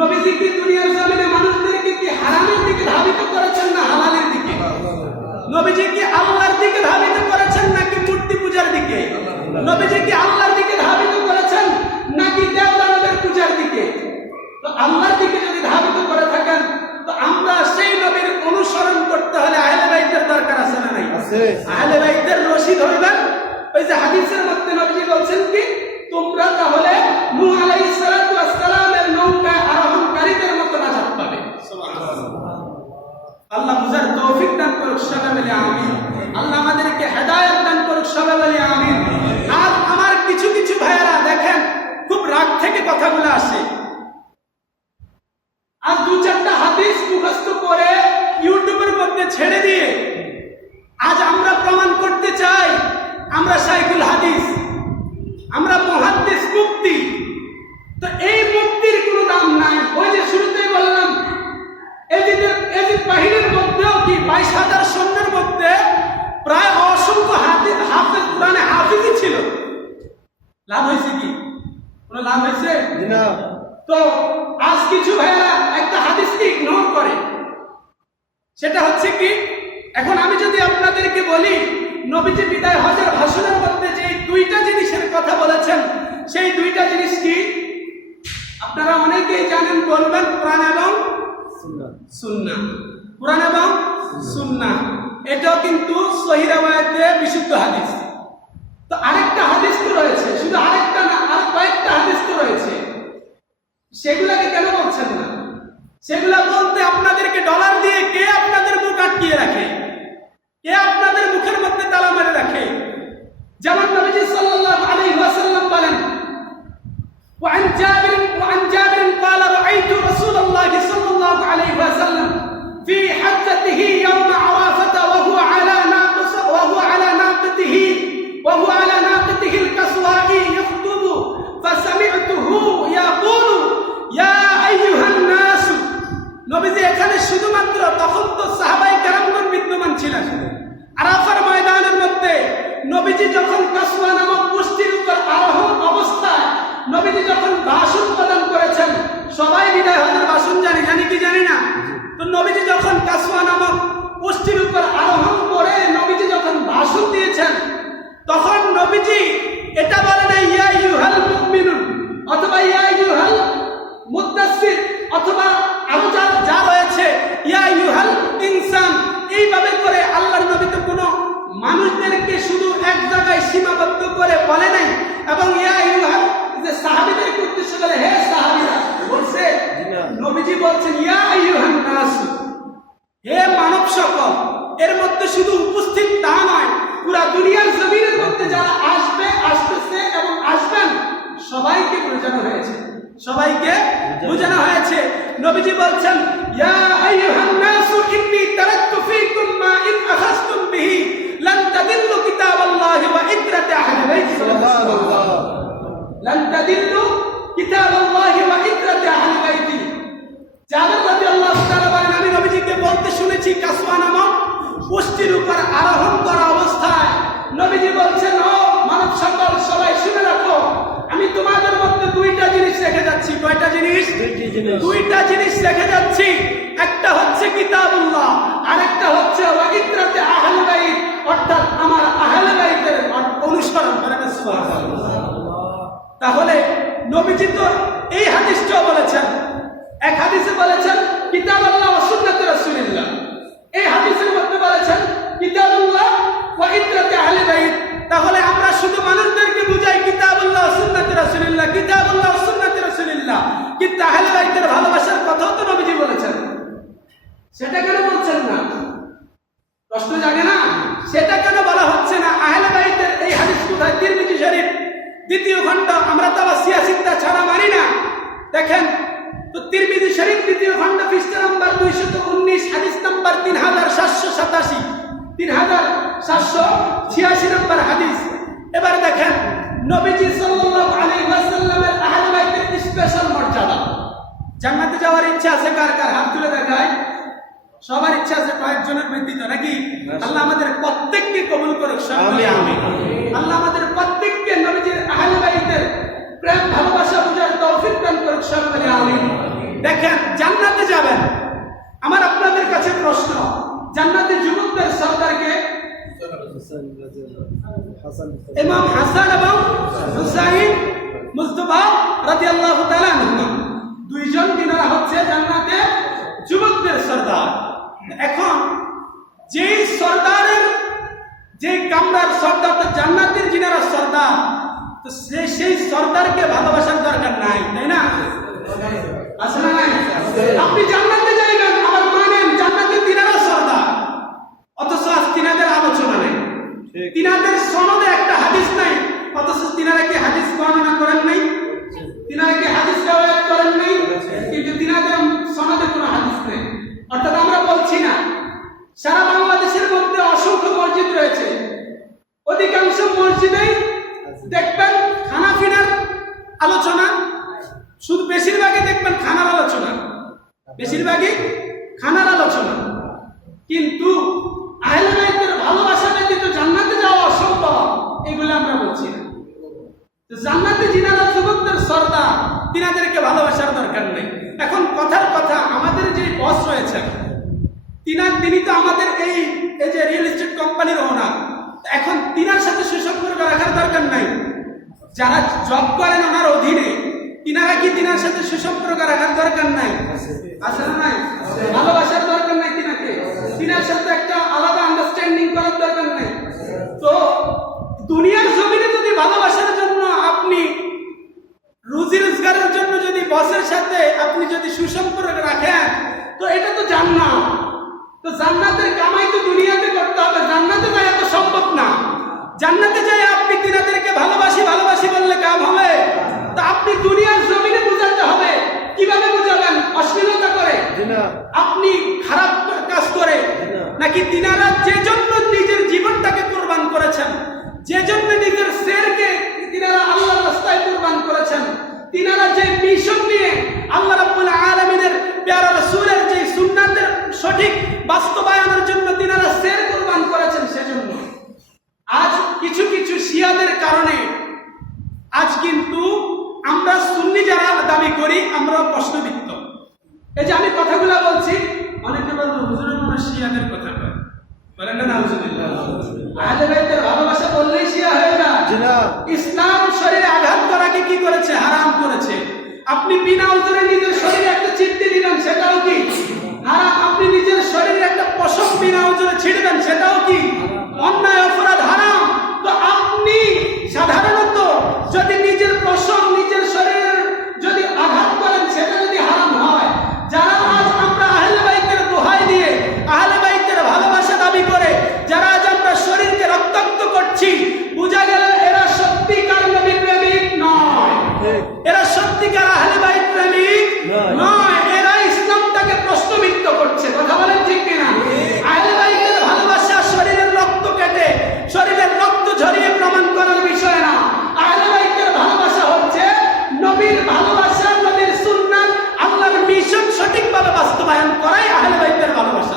নবীজি কি দুনিয়ার জমিনে মানুষদেরকে কি হারামের দিকে ধাবিত করেছেন না হালালের দিকে? নবীজি কি আল্লাহর দিকে ধাবিত করেছেন নাকি মূর্তি পূজার দিকে? নবীজি কি আল্লাহর দিকে ধাবিত করেছেন নাকি দেবদানবের পূজার দিকে? তো আল্লাহর দিকে যদি ধাবিত করে থাকেন, তো আমরা সেই নবীর অনুসরণ করতে হলে আহলে বাইতের দরকার আছে না নাই? আছে। আহলে বাইতের রশি ধরবেন। ওই যে হাদিসের মধ্যে নবীজি বলছেন কি, তোমরা তাহলে নূহ আলাইহিস সালাতু ওয়াস সালামের নৌকায় আরোহণকারীদের মতো নাজাত পাবে। সুবহানাল্লাহ। আল্লাহ বুঝার তৌফিক দান করুক, সবাই বলি আমিন। আল্লাহ আমাদেরকে হেদায়েত দান করুক, সবাই বলি আমিন। আর আমার কিছু কিছু ভাইয়েরা দেখেন, খুব রাগ থেকে কথাগুলো আসে। আজ দু চারটা হাদিস মুখস্থ করে ইউটিউবের মধ্যে ছেড়ে দিয়ে আজ আমরা প্রমাণ করতে চাই আমরা শাইখুল হাদিস, আমরা মুহাদ্দিস, মুফতি। তো এই মুফতির কোনো দাম নাই। ওই যে শুরুতেই বললাম, এজিদ বাহিনীর মধ্যেও কি 22,000 সৈন্যের মধ্যে প্রায় অসংখ্য হাফেজ, কোরআনে হাফিজই ছিল। লাভ হয়েছে কি? কোনো লাভ হয়েছে না। তো আজ কিছু ভাইয়েরা একটা হাদিসকে ইগনোর করে, সেটা হচ্ছে কি, এখন আমি যদি আপনাদেরকে বলি নবীজি বিদায় হজের ভাষণের মধ্যে যে দুইটা জিনিসের কথা বলেছেন, সেই দুইটা জিনিস কি আপনারা অনেকেই জানেন, বলবেন কোরআন এবং সুন্নাহ। কোরআন এবং সুন্নাহ, এটাও কিন্তু সহিহ riwayate বিশুদ্ধ হাদিস। তো আরেকটা হাদিস তো রয়েছে, শুধু আরেকটা না, আর কয়েকটা হাদিস তো রয়েছে, সেগুলাকে কেন বলছেন না? সেগুলা বলতে আপনাদেরকে ডলার দিয়ে কে আপনাদের মুখ আটকিয়ে রাখে, কে আপনাদের মুখের মধ্যে তালা মেরে রাখে? যেমন নবীজি সাল্লাল্লাহু আলাইহি ওয়াসাল্লাম বলেন, وعن جابر قال رأيت رسول الله صلى الله عليه وسلم في حجته يوم عرفة وهو على ناقته القصواء يخطب فسمعته يقول يا أيها الناس। নবীজি এখানে শুধুমাত্র, তখন তো সাহাবায়ে কেরামগণ বিদ্যমান ছিলেন, আরাফার ময়দানের মধ্যে নবীজি যখন কাসওয়া নামক পুষ্টির উপর আরোহণ অবস্থায় নবীজি যখন ভাষণ প্রদান করেছেন, সবাই বিদায় হজের ভাষণ জানি কি জানি না? তো নবীজি যখন কাসওয়া নামক পুষ্টির উপর আরোহণ করে নবীজি যখন ভাষণ দিয়েছেন, তখন নবীজি এটা বলে না ইয়া আইয়ুহাল মুমিনুন অথবা ইয়া আইয়ুহাল মুদ্দাসসির অথবা আরো যা রয়েছে ইয়া আইয়ুহাল ইনসান, এইভাবে করে আল্লাহর নবী তো কোনো মানুষদেরকে শুধু এক জায়গায় সীমাবদ্ধ করে বলে নাই, এবং ইয়া আইয়ুহাল যে সাহাবীদেরকে উদ্দেশ্য করে হে সাহাবীরা বলছে, নবীজি বলছেন ইয়া আইয়ুহান নাস, হে মানব সকল। এর মধ্যে শুধু উপস্থিত তা নয়, পুরা দুনিয়ার জমিনের মধ্যে যারা আসবে, আসতেছে এবং আসবেন, সবাইকে বোঝানো হয়েছে, সবাইকে বোঝানো হয়েছে। নবীজি বলছেন ইয়া আইয়ুহান নাস ইন্নী তারাকতু ফীকুম মা ইন আখাযতুম বিহি লান তাদিল্লু কিতাবাল্লাহি ওয়া ইত্রাতি আহলি বাইতি সুবহানাল্লাহ, লান তাদিল্লু কিতাবাল্লাহি ওয়া ইত্রাতি আহলি বাইতি। জাবের রাদিয়াল্লাহু তাআলা বলেন, আমি নবীজিকে বলতে শুনেছি কাসওয়া নামক পুষ্টির উপর আরোহণ করা অবস্থায় নবীজি বলছেন, ও মানব সকল সবাই শুনে রাখো, আমি তোমাদের মধ্যে দুইটা জিনিস রেখে যাচ্ছি। কয়টা জিনিস? দুইটা জিনিস রেখে যাচ্ছি। একটা হচ্ছে কিতাবুল্লাহ, আরেকটা হচ্ছে ওয়া ইত্রাতি আহলি বাইত, অর্থাৎ আমার আহলে বাইতের অনুসরণ করেন। সুবহানাল্লাহ। তাহলে নবীজি তো এই হাদিসটাও বলেছেন, এক হাদিসে বলেছেন কিতাবুল্লাহ ওয়া সুন্নাতে রাসূলুল্লাহ, এই হাদিসের মধ্যে বলেছেন কিতাবুল্লাহ ওয়া ইত্রাতি আহলি বাইত। তাহলে আমরা শুধু মানুষদেরকে বুঝাই কিতাবুল্লাহ ওয়া সুন্নাতে রাসূলুল্লাহ, কিতাবুল্লাহ ওয়া সুন্নাতে রাসূলুল্লাহ, কিন্তু আহলে বাইতের ভালোবাসার কথাও তো নবীজি বলেছেন, সেটা কেন বলছেন না? প্রশ্ন জাগে না, সেটা কেন বলা হচ্ছে না? আহলে বাইতের এই হাদিস কোথায়? তিরমিজি শরীফ দ্বিতীয় খণ্ড, আমরা তো আবার সিয়াসিত্তা ছাড়া মানি না। দেখেন তো তিরমিজি শরীফ দ্বিতীয় খণ্ড পৃষ্ঠা নাম্বার 219, হাদিস নাম্বার 3787, 3786 নম্বর হাদিস। এবার দেখেন নবীজি সাল্লাল্লাহু আলাইহি ওয়াসাল্লামের আহলে বাইতের স্পেশাল মর্যাদা। জান্নাতে যাওয়ার ইচ্ছা আছে কার কার? হাত তুলে দেখায়। সবার ইচ্ছা আছে, কয়েকজনের ব্যতীত নাকি? আল্লাহ আমাদের প্রত্যেককে কবুল করুক, আমিন। আল্লাহ আমাদের প্রত্যেককে নবীজির আহলে বাইতের প্রেম ভালোবাসা বুঝার তৌফিক দান করুক, সকলে আমিন। দেখেন জান্নাতে যাবেন, আমার আপনাদের কাছে প্রশ্ন, জান্নাতে যুবকদের সরদারকে ইমাম হাসান এবং হুসাইন মুস্তাফা রাদিয়াল্লাহু তাআলা আনহুমা, দুইজন কিনারা হচ্ছে জান্নাতে যুবকদের সরদার। এখন যেই সরদারের, যে কামরার সরদারটা জান্নাতের যিনারা সরদার, তো সেই সরদারকে ভালোবাসার দরকার নাই, তাই না? আছে না নাই? আপনি জান্নাতে যাইবেন, আবার মানেন জান্নাতে তিনারা সরদার, অথচ আজ তিনাদের আলোচনা নেই, তিনাদের সনদে একটা হাদিস নাই, অথচ তিনারা কি হাদিস বর্ণনা করেন নাই? তিনারা কি হাদিস রিওয়ায়াত করেন নাই? কিন্তু তিনাদের সনদে কোনো হাদিস নেই। অর্থাৎ আমরা বলছি না, সারা বাংলাদেশের মধ্যে অসংখ্য মসজিদ রয়েছে, অধিকাংশ মসজিদেই দেখবেন খানাফিনার আলোচনা, শুধু বেশিরভাগই দেখবেন খানার আলোচনা, বেশিরভাগই খানার আলোচনা। কিন্তু আহলে বাইতের ভালোবাসা ব্যতীত জান্নাতে যাওয়া অসম্ভব, এগুলো আমরা বলছি না। জান্নাতে যিনারা যুবকদের সরদার, তিনাদেরকে ভালোবাসার দরকার নেই। এখন কথার কথা, আমাদের যে বস রয়েছেন তিনি তো আমাদের এই যে রিয়েল এস্টেট কোম্পানির ওনার, এখন তিনার সাথে সুসম্পর্ক রাখার দরকার নাই। যারা জব করেন ওনার অধীনে, তিনারা কি তিনার সাথে সুসম্পর্ক রাখার দরকার নাই? আছে না নাই? ভালোবাসার দরকার নাই তিনাকে, তিনার সাথে একটা আলাদা আন্ডারস্ট্যান্ডিং করার দরকার নাই। তো দুনিয়ার জমিনে যদি ভালোবাসার জন্য আপনি রুজি রোজগারের জন্য যদি বসের সাথে আপনি যদি সুসম্পর্ক রাখেন, তো এটা তো জান্নাত। তো জান্নাতের কামাই তো দুনিয়াতে করতে হবে, জান্নাতে যায় তো সম্ভব না। জান্নাতে যায় আপনি তিনাদেরকে ভালোবাসি ভালোবাসি বললে কাম হবে? তা আপনি দুনিয়ার জমিনে বুঝাতে হবে। কিভাবে বুঝাবেন? অশ্লীলতা করে, আপনি খারাপ কাজ করে, নাকি তিনারা যে জন্য নিজের জীবনটাকে কুরবান করেছেন, যে জন্য নিজের শেরকে তিনারা আল্লাহর রাস্তায় কুরবান করেছেন, তিনারা যে মিশন নিয়ে আল্লাহ রাব্বুল আলামিনের প্যারা রাসূলের যে সুন্নাতের সঠিক বাস্তবায়নের জন্য তিনারা শের কুরবান করেছেন, সেজন্য আজ কিছু কিছু শিয়াদের কারণে আজ কিন্তু আমরা সুন্নি যারা দাবি করি আমরা প্রশ্নবিদ্ধ। এই যে আমি কথাগুলো বলছি, অনেকে বলবো হুজুরের মনে শিয়াদের কথা বলেন না, নাউজুবিল্লাহ। আহলে বাইতের ভালোবাসা বললেই শিয়া হয়ে যায়। ইসলাম শরীরে আঘাত করাকে কি করেছে? হারাম করেছে। আপনি বিনা উজরে নিজের শরীরে একটা চিমটি দিলেন, সেটাও কি হারাম। আপনি নিজের শরীরে একটা পশম বিনা উজরে ছিড়বেন, সেটাও কি অন্যায়, অপরাধ, হারাম। তো আপনি সাধারণত যদি নিজের পশম নিজের শরীরের যদি আঘাত করেন, সেটা যদি হারাম হয়, যারা আজ আমরা আহলে বাইতের দোহাই দিয়ে আহলে বাইতের ভালোবাসা দাবি করে যারা আজ আমরা শরীরকে রক্তাক্ত করছি, বোঝা গেল এরা সত্যিকার নবী প্রেমিক নয়, এরা সত্যিকার আহলে বাইত প্রেমিক নয়, এরা ইসলামটাকে প্রশ্নবিদ্ধ করছে। কথা বলেন ঠিক কিনা? আহলে বাইতের ভালোবাসা শরীরের রক্ত কেটে শরীরের রক্ত ঝরিয়ে প্রমাণ করার বিষয় না। আহলে বাইতের ভালোবাসা হচ্ছে নবীর ভালোবাসা, নবীর সুন্নাত, আল্লাহর মিশন সঠিকভাবে বাস্তবায়ন করাই আহলে বাইতের ভালোবাসা।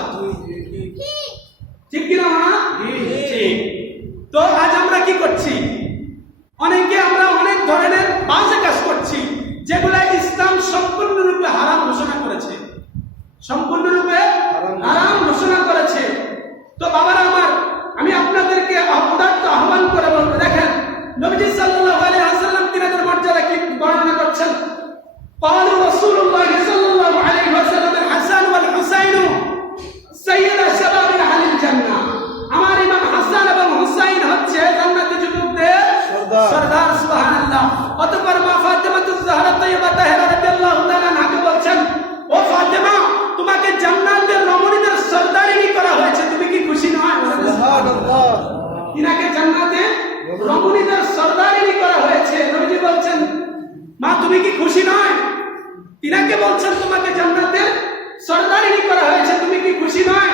ঠিক কিনা মা? ঠিক। তো আজ আমরা কি করছি? অনেকে আমরা অনেক ধরনের বাজে কাজ করছি, যেগুলা ইসলাম সম্পূর্ণরূপে হারাম ঘোষণা করেছে, সম্পূর্ণরূপে হারাম ঘোষণা করেছে। তো বাবারা আমার, আমি আপনাদেরকে আহ্বান করে বলবো, দেখেন নবীজি সাল্লাল্লাহু আলাইহি ওয়াসাল্লাম তিনাদের মর্যাদা কি বর্ণনা করছেন। قالوا رسول الله صلى الله عليه وسلم الحسن والحسين سيد شباب اهل الجنه। আমার ইমাম হাসান এবং হুসাইন হচ্ছে জান্নাতের যুবকদের সরদার। সুবহানাল্লাহ। অতঃপর মা ফাতেমাতুজ জাহরা তাইয়্যিবা তাহেরা রাদিয়াল্লাহু তাআলা আনহা বলছেন, ও ফাতেমা, তোমাকে জান্নাতের রমণীদের সরদারিনী করা হয়েছে, তুমি কি খুশি নয়? সুবহানাল্লাহ। তিনাকে জান্নাতে রমণীদের সরদারিনী করা হয়েছে। নবীজি বলছেন, মা তুমি কি খুশি নয়? তিনাকে বলছেন তোমাকে জান্নাতের সরদারিনী করা হয়েছে, তুমি কি খুশি নয়?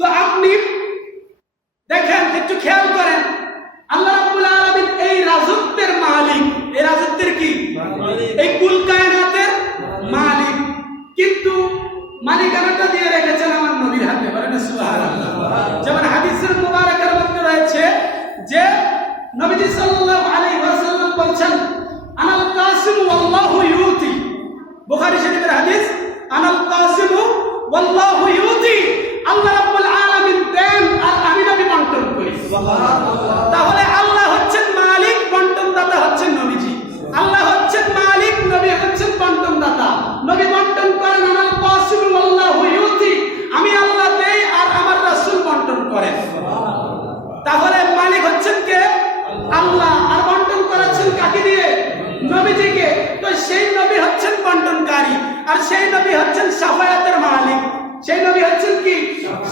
তো আপনি দেখেন, একটু খেয়াল করেন, আল্লাহ রাব্বুল আলামিন এই রাজত্বের মালিক, এই রাজত্বের কি এই কুল কায়নাতের মালিক, কিন্তু মালিকানাটা দিয়ে রেখেছেন আমার নবীর হাতে। বলেন সুবহানাল্লাহ। যেমন হাদিসের মুবারাকার মধ্যে রয়েছে যে নবীজি সাল্লাল্লাহু আলাইহি ওয়াসাল্লাম বলছেন, আনাল কাসিম ওয়াল্লাহু ইউতি। বুখারী শরীফের হাদিস, আনাল কাসিম ওয়াল্লাহু ইউতি। আল্লাহ রাব্বুল আলামিন দেন আর আমি নবী বন্টন করি। সুবহানাল্লাহ। তাহলে আল্লাহ হচ্ছেন মালিক, বন্টন দাতা হচ্ছেন নবীজি। আল্লাহ হচ্ছেন মালিক, নবী হচ্ছেন বন্টন দাতা। নবী বন্টন করেন, আনাল কাসিম ওয়াল্লাহু ইউতি, আমি আল্লাহ দেই আর আমার রাসূল বন্টন করেন। তাহলে মালিক হচ্ছেন কে? আল্লাহ। আর বন্টন করাচ্ছেন কাকে দিয়ে? নবীজিকে। তো সেই নবী হচ্ছেন বন্টনকারী, আর সেই নবী হচ্ছেন শাফায়াতের মালিক। সেই নবী হচ্ছেন কি?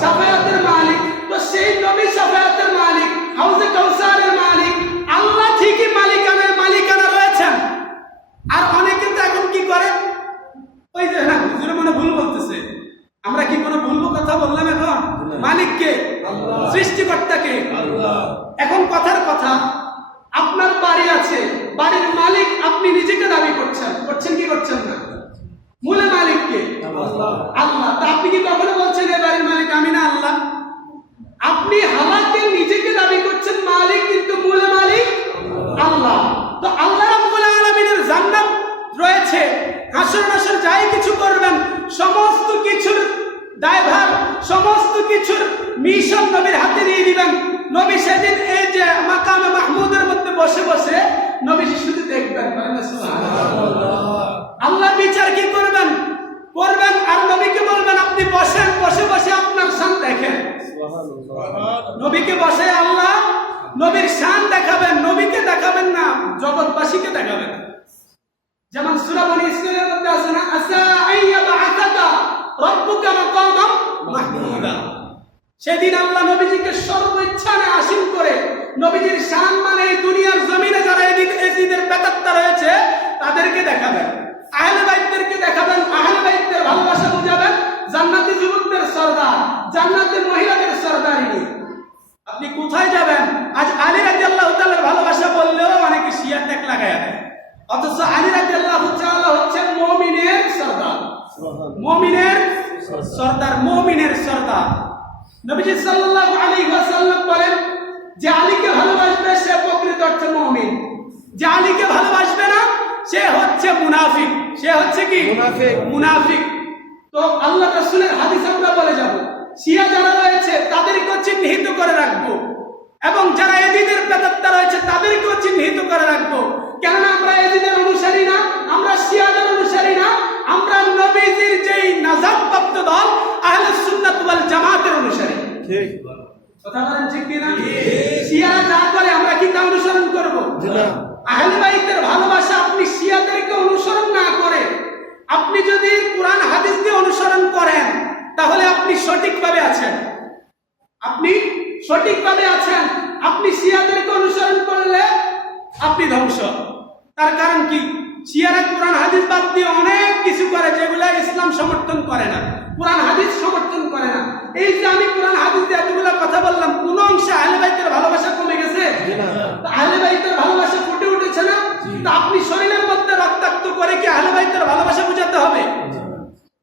শাফায়াতের মালিক। তো সেই নবী শাফায়াতের মালিক, হাউজে কাউসারের মালিক। আল্লাহ ঠিকই মালিকানা রয়েছেন। আর অনেকে তো এখন কি করে, ওই যে না হুজুর মনে ভুল বলতেছে, আমরা কি কোনো ভুল কথা বললাম? এখন মালিককে, সৃষ্টিকর্তাকে। এখন কথার কথা, আপনার বাড়ি আছে, বাড়ির মালিক আপনি নিজেকে দাবি করছেন কি করছেন না? মূলে মালিককে আল্লাহ। তা আপনি কি কখনো বলছেন এই বাড়ির মালিক আমি না আল্লাহ? আপনি হালাকে নিজেকে দাবি করছেন মালিক, কিন্তু মূলে মালিক আল্লাহ। তো আল্লাহ রাব্বুল আলামিনের জান্নাত কিছুর মিশন নবীর হাতে দিয়ে দিবেন। নবী সেদিন এই যে মাকামে মাহমুদের মধ্যে বসে বসে নবী শুধু দেখবেন। আল্লাহ বিচার কি করবেন? করবেন আর নবীকে বলবেন আপনি বসেন, বসে বসে আপনার শান দেখেন। নবীকে বসে আল্লাহ নবীর শান দেখাবেন, নবীকে দেখাবেন না, জগৎবাসীকে দেখাবেন। যেমন সূরা বনী ইসরাঈলের মধ্যে আছে না, আসা আইয়াবাআসাকা রাব্বুকা মাকামান মাহমুদা। সেদিন আল্লাহ নবীজিকে সর্বোচ্ছানে আসীন করে নবীজির শান মানে এই দুনিয়ার জমিনে যারা এজিদের বেতাত্তা রয়েছে তাদেরকে দেখাবেন, আহলে বাইতদেরকে দেখাবেন, আহলে বাইতের ভালোবাসা বুঝাবেন, জান্নাতি যুবকদের সরদার, জান্নাতি মহিলাদের সরদারিনী। আপনি কোথায় যাবেন? আজ আলী রাদিয়াল্লাহু তাআলার ভালোবাসা বললেও অনেকে শিয়া ট্যাগ লাগায় দেয়, অথচ আলী রাদিয়াল্লাহু তাআলা হচ্ছেন মুমিনের সরদার, মুমিনের সরদার, মুমিনের সরদার। নবীজি সাল্লাল্লাহু আলাইহি ওয়াসাল্লাম বলেন যে আলীকে ভালোবাসবে সে প্রকৃত অর্থে মুমিন, যে আলীকে ভালোবাসবে না সে হচ্ছে মুনাফিক। সে হচ্ছে কি? মুনাফিক। মুনাফিক। তো আল্লাহ রাসূলের হাদিস আমরা বলে যাব, শিয়া যারা রয়েছে তাদেরকেও চিহ্নিত করে রাখবো এবং যারা এজিদের বেদাত্তা রয়েছে তাদেরকেও চিহ্নিত করে রাখবো। কেননা আমরা এজিদের অনুসারী না, আমরা শিয়াদের অনুসারী না, আমরা নবীজির যেই নাজাবপ্রাপ্ত দল আহলে সুন্নাত ওয়াল জামাতের অনুসারী। ঠিক কথা বলেন, ঠিক কি না? শিয়ারা যা করে আমরা কি তা অনুসরণ করব? না। আহলে বাইতের ভালোবাসা আপনি শিয়াদেরকে অনুসরণ না করে আপনি যদি কোরআন হাদিস দিয়ে অনুসরণ করেন তাহলে আপনি সঠিকভাবে আছেন, আপনি সঠিকভাবে আছেন। আপনি শিয়াদেরকে অনুসরণ করলে আপনি ধ্বংস। তার কারণ কি? শিয়ারা কোরআন হাদিস বাদ দিয়ে অনেক কিছু করে যেগুলো ইসলাম সমর্থন করে না, কোরআন হাদিস সমর্থন করে না। এই যে আমি কোরআন হাদিস দিয়ে এতগুলো কথা বললাম, কোন অংশে আহলে বাইতের ভালোবাসা কমে গেছে? আহলে বাইতের ভালোবাসা ফুটে উঠেছে না? তা আপনি শরীরের মধ্যে রক্তাক্ত করে কি আহলে বাইতের ভালোবাসা বোঝাতে হবে?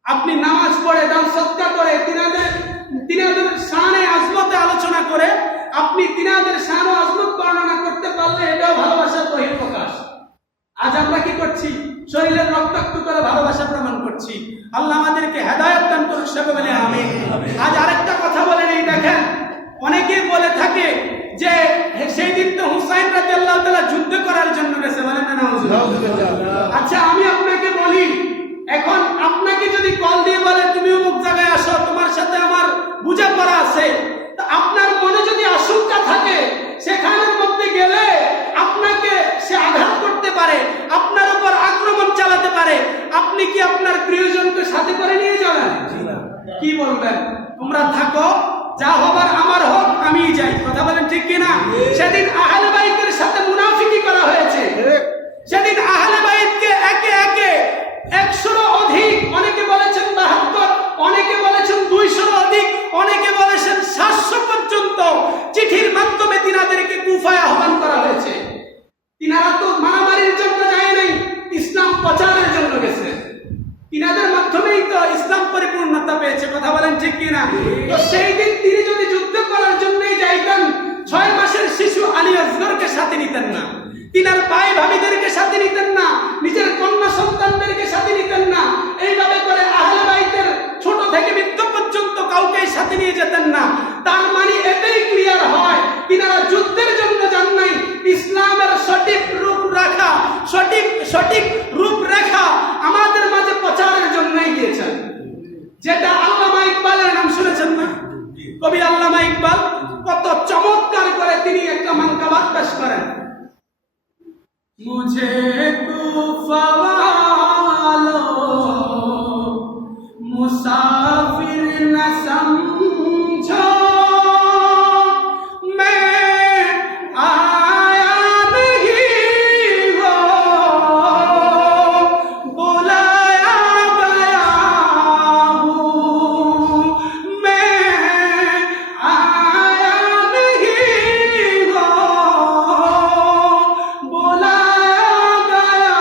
আপনি নামাজ পড়ে, দান সদকা করে, তিনাদের শানে আজমতে আলোচনা করে আপনি তিনাদের শান ও আজমত বর্ণনা করতে পারলে এটাও ভালোবাসার বহিঃপ্রকাশ। আজ আমরা কি করছি? শরীরের রক্তাক্ত করে ভালোবাসা প্রমাণ করছি। আল্লাহ আমাদেরকে হেদায়েত দান করুন, সবাই বলে আমিন। আজ আরেকটা কথা বলে নেই, দেখেন অনেকে বলে থাকে যে সেই দিন তো হুসাইন রাদিয়াল্লাহু তাআলা যুদ্ধ করার জন্য গেছে, বলেন না নাউজুবিল্লাহ। আচ্ছা আমি আপনাকে বলি, এখন আপনাকে যদি কল দিয়ে বলে তুমি অমুক জায়গায় আসো, তোমার সাথে আমার বোঝাপড়া আছে, তা আপনার মনে যদি আশঙ্কা থাকে সেখানের মধ্যে গেলে আপনাকে সে আঘাত করতে পারে, আপনার উপর আক্রমণ চালাতে পারে, আপনি কি আপনার প্রিয়জনকে সাথে করে নিয়ে যাবেন? কি বলবেন? তোমরা থাকো, যা হবার আমার হোক, আমি যাই। কথা বলেন, ঠিক কিনা? সেদিন আহলে বাইতের সাথে মুনাফিকি করা হয়েছে। সেদিন আহলে বাইতকে একে একে 100 অধিক, অনেকে বলেছেন 72, অনেকে বলেছেন 200 অধিক, অনেকে বলেছেন 700 পর্যন্ত চিঠির মাধ্যমে তিনাদেরকে কুফায় আহ্বান করা হয়েছে। তিনারা তো মারামারির জন্য যায় নাই, ইসলাম প্রচারের জন্য গেছে। তিনাদের মাধ্যমেই তো ইসলাম পরিপূর্ণতা পেয়েছে। কথা বলেন, ঠিক কিনা? তো সেই দিন তিনি যদি যুদ্ধ করার জন্যই যাইতেন, 6 মাসের শিশু আলী আসগরকে সাথে নিতেন না, তিনার ভাই ভাবিদেরকে সাথে নিতেন না, নিজের কন্যা সন্তানদেরকে সাথে নিতেন না। এইভাবে করে আহলে বাইতের ছোট থেকে বৃদ্ধ পর্যন্ত কাউকে সাথে নিয়ে যেতেন না। তার মানে এটাই ক্লিয়ার হয় তিনারা যুদ্ধের জন্য যান নাই, ইসলামের সঠিক রূপরেখা, সঠিক রূপরেখা আমাদের মাঝে প্রচারের জন্যই গিয়েছেন। যেটা আল্লামা ইকবালের নাম শুনেছেন না? কবি আল্লামা ইকবাল কত চমৎকার করে তিনি একটা মানকাবাত পেশ করেন। मुझे कूफा वालों मुसाफिर न समझो, मैं आया नहीं हो, बुलाया गया हूँ, मैं आया नहीं हो, बुलाया गया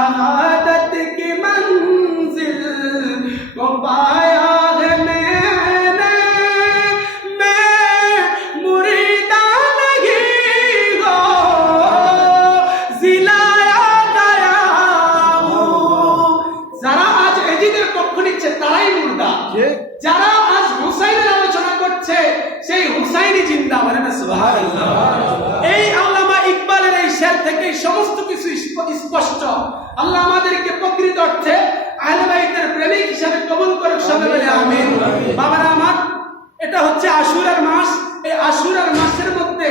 शहादत की मंजिल को पाया है मैंने, मैं मुरीदा नहीं हो जिलाया गया हूँ। যারা আজ এজিদের পক্ষ নিচ্ছে তারাই মুর্দা, যারা আজ হুসাইনের আলোচনা করছে সেই হুসাইনই জিন্দা। বলেন না সুবহানাল্লাহ। এই আল্লামা ইকবালের এই শের থেকে সমস্ত কিছু স্পষ্ট। আল্লাহ আমাদেরকে প্রকৃত অর্থে আহলে বাইতের প্রেমিক হিসেবে কবুল করুক, সবাই বলে আমিন। বাবারা আমার, এটা হচ্ছে আশুরার মাস। এই আশুরার মাসের মধ্যে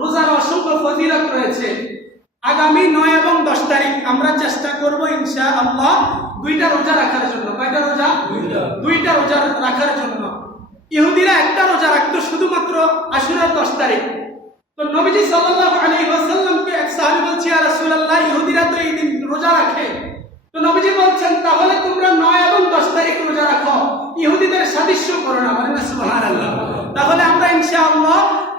রোজার অসংখ্য ফজিলত রয়েছে। আগামী 9 এবং 10 তারিখ আমরা চেষ্টা করব ইনশাআল্লাহ 2টা রোজা রাখার জন্য। কয়টা রোজা? 2টা রোজা রাখার জন্য। ইহুদিরা একটা রোজা রাখতো শুধুমাত্র আশুরার 10 তারিখ। তো নবীজি সাল্লাল্লাহু আলাইহি ওয়াসাল্লামকে এক সাহাবী বলছে, ইয়া রাসূলুল্লাহ, ইহুদিরা তো এই দিন রোজা রাখে। তো নবীজি বলছেন, তাহলে তোমরা 9 এবং 10 তারিখ রোজা রাখো, ইহুদিদের সাদৃশ্য করো না। বলেন না সুবহানাল্লাহ। তাহলে আমরা ইনশাআল্লাহ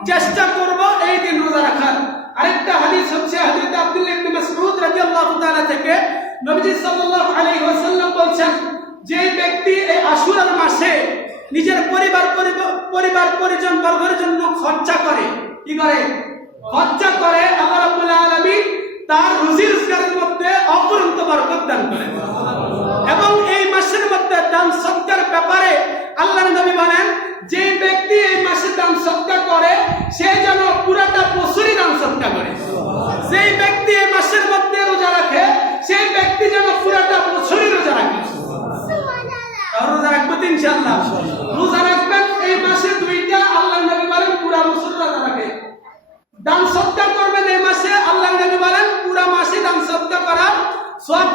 চেষ্টা করব এই দিন রোজা রাখার। আরেকটা হাদিস হচ্ছে হযরত আব্দুল্লাহ ইবনে মাসউদ রাদিয়াল্লাহু তাআলা থেকে নবীজি সাল্লাল্লাহু আলাইহি ওয়াসাল্লাম বলছেন, যে ব্যক্তি এই আশুরার মাসে নিজের পরিবার পরিজন বর্গের জন্য খরচা করে, কি করে? খরচা করে, আল্লাহ রাব্বুল আলামিন তার রুজি রোজগারের মধ্যে অপরন্ত বরকত দান করেন। এবং এই মাসের মধ্যে দান সদকার ব্যাপারে আল্লাহর নবী বলেন, যে ব্যক্তি এই মাসে দান সদকা করে সে যেন পুরাটা বছরই দান সদকা করে। যেই ব্যক্তি এই মাসের মধ্যে রোজা রাখে সেই ব্যক্তি যেন পুরাটা বছরই রোজা রাখে। রোজা রাখবেন ইনশাআল্লাহ। রোজা রাখবেন এই মাসে 2টা, আল্লাহর নবী বলেন পুরা বছর রোজা রাখে। দান সদকা করবেন এই মাসে, আল্লাহর নবী বলেন পুরা মাসে দান সদকা করার সওয়াব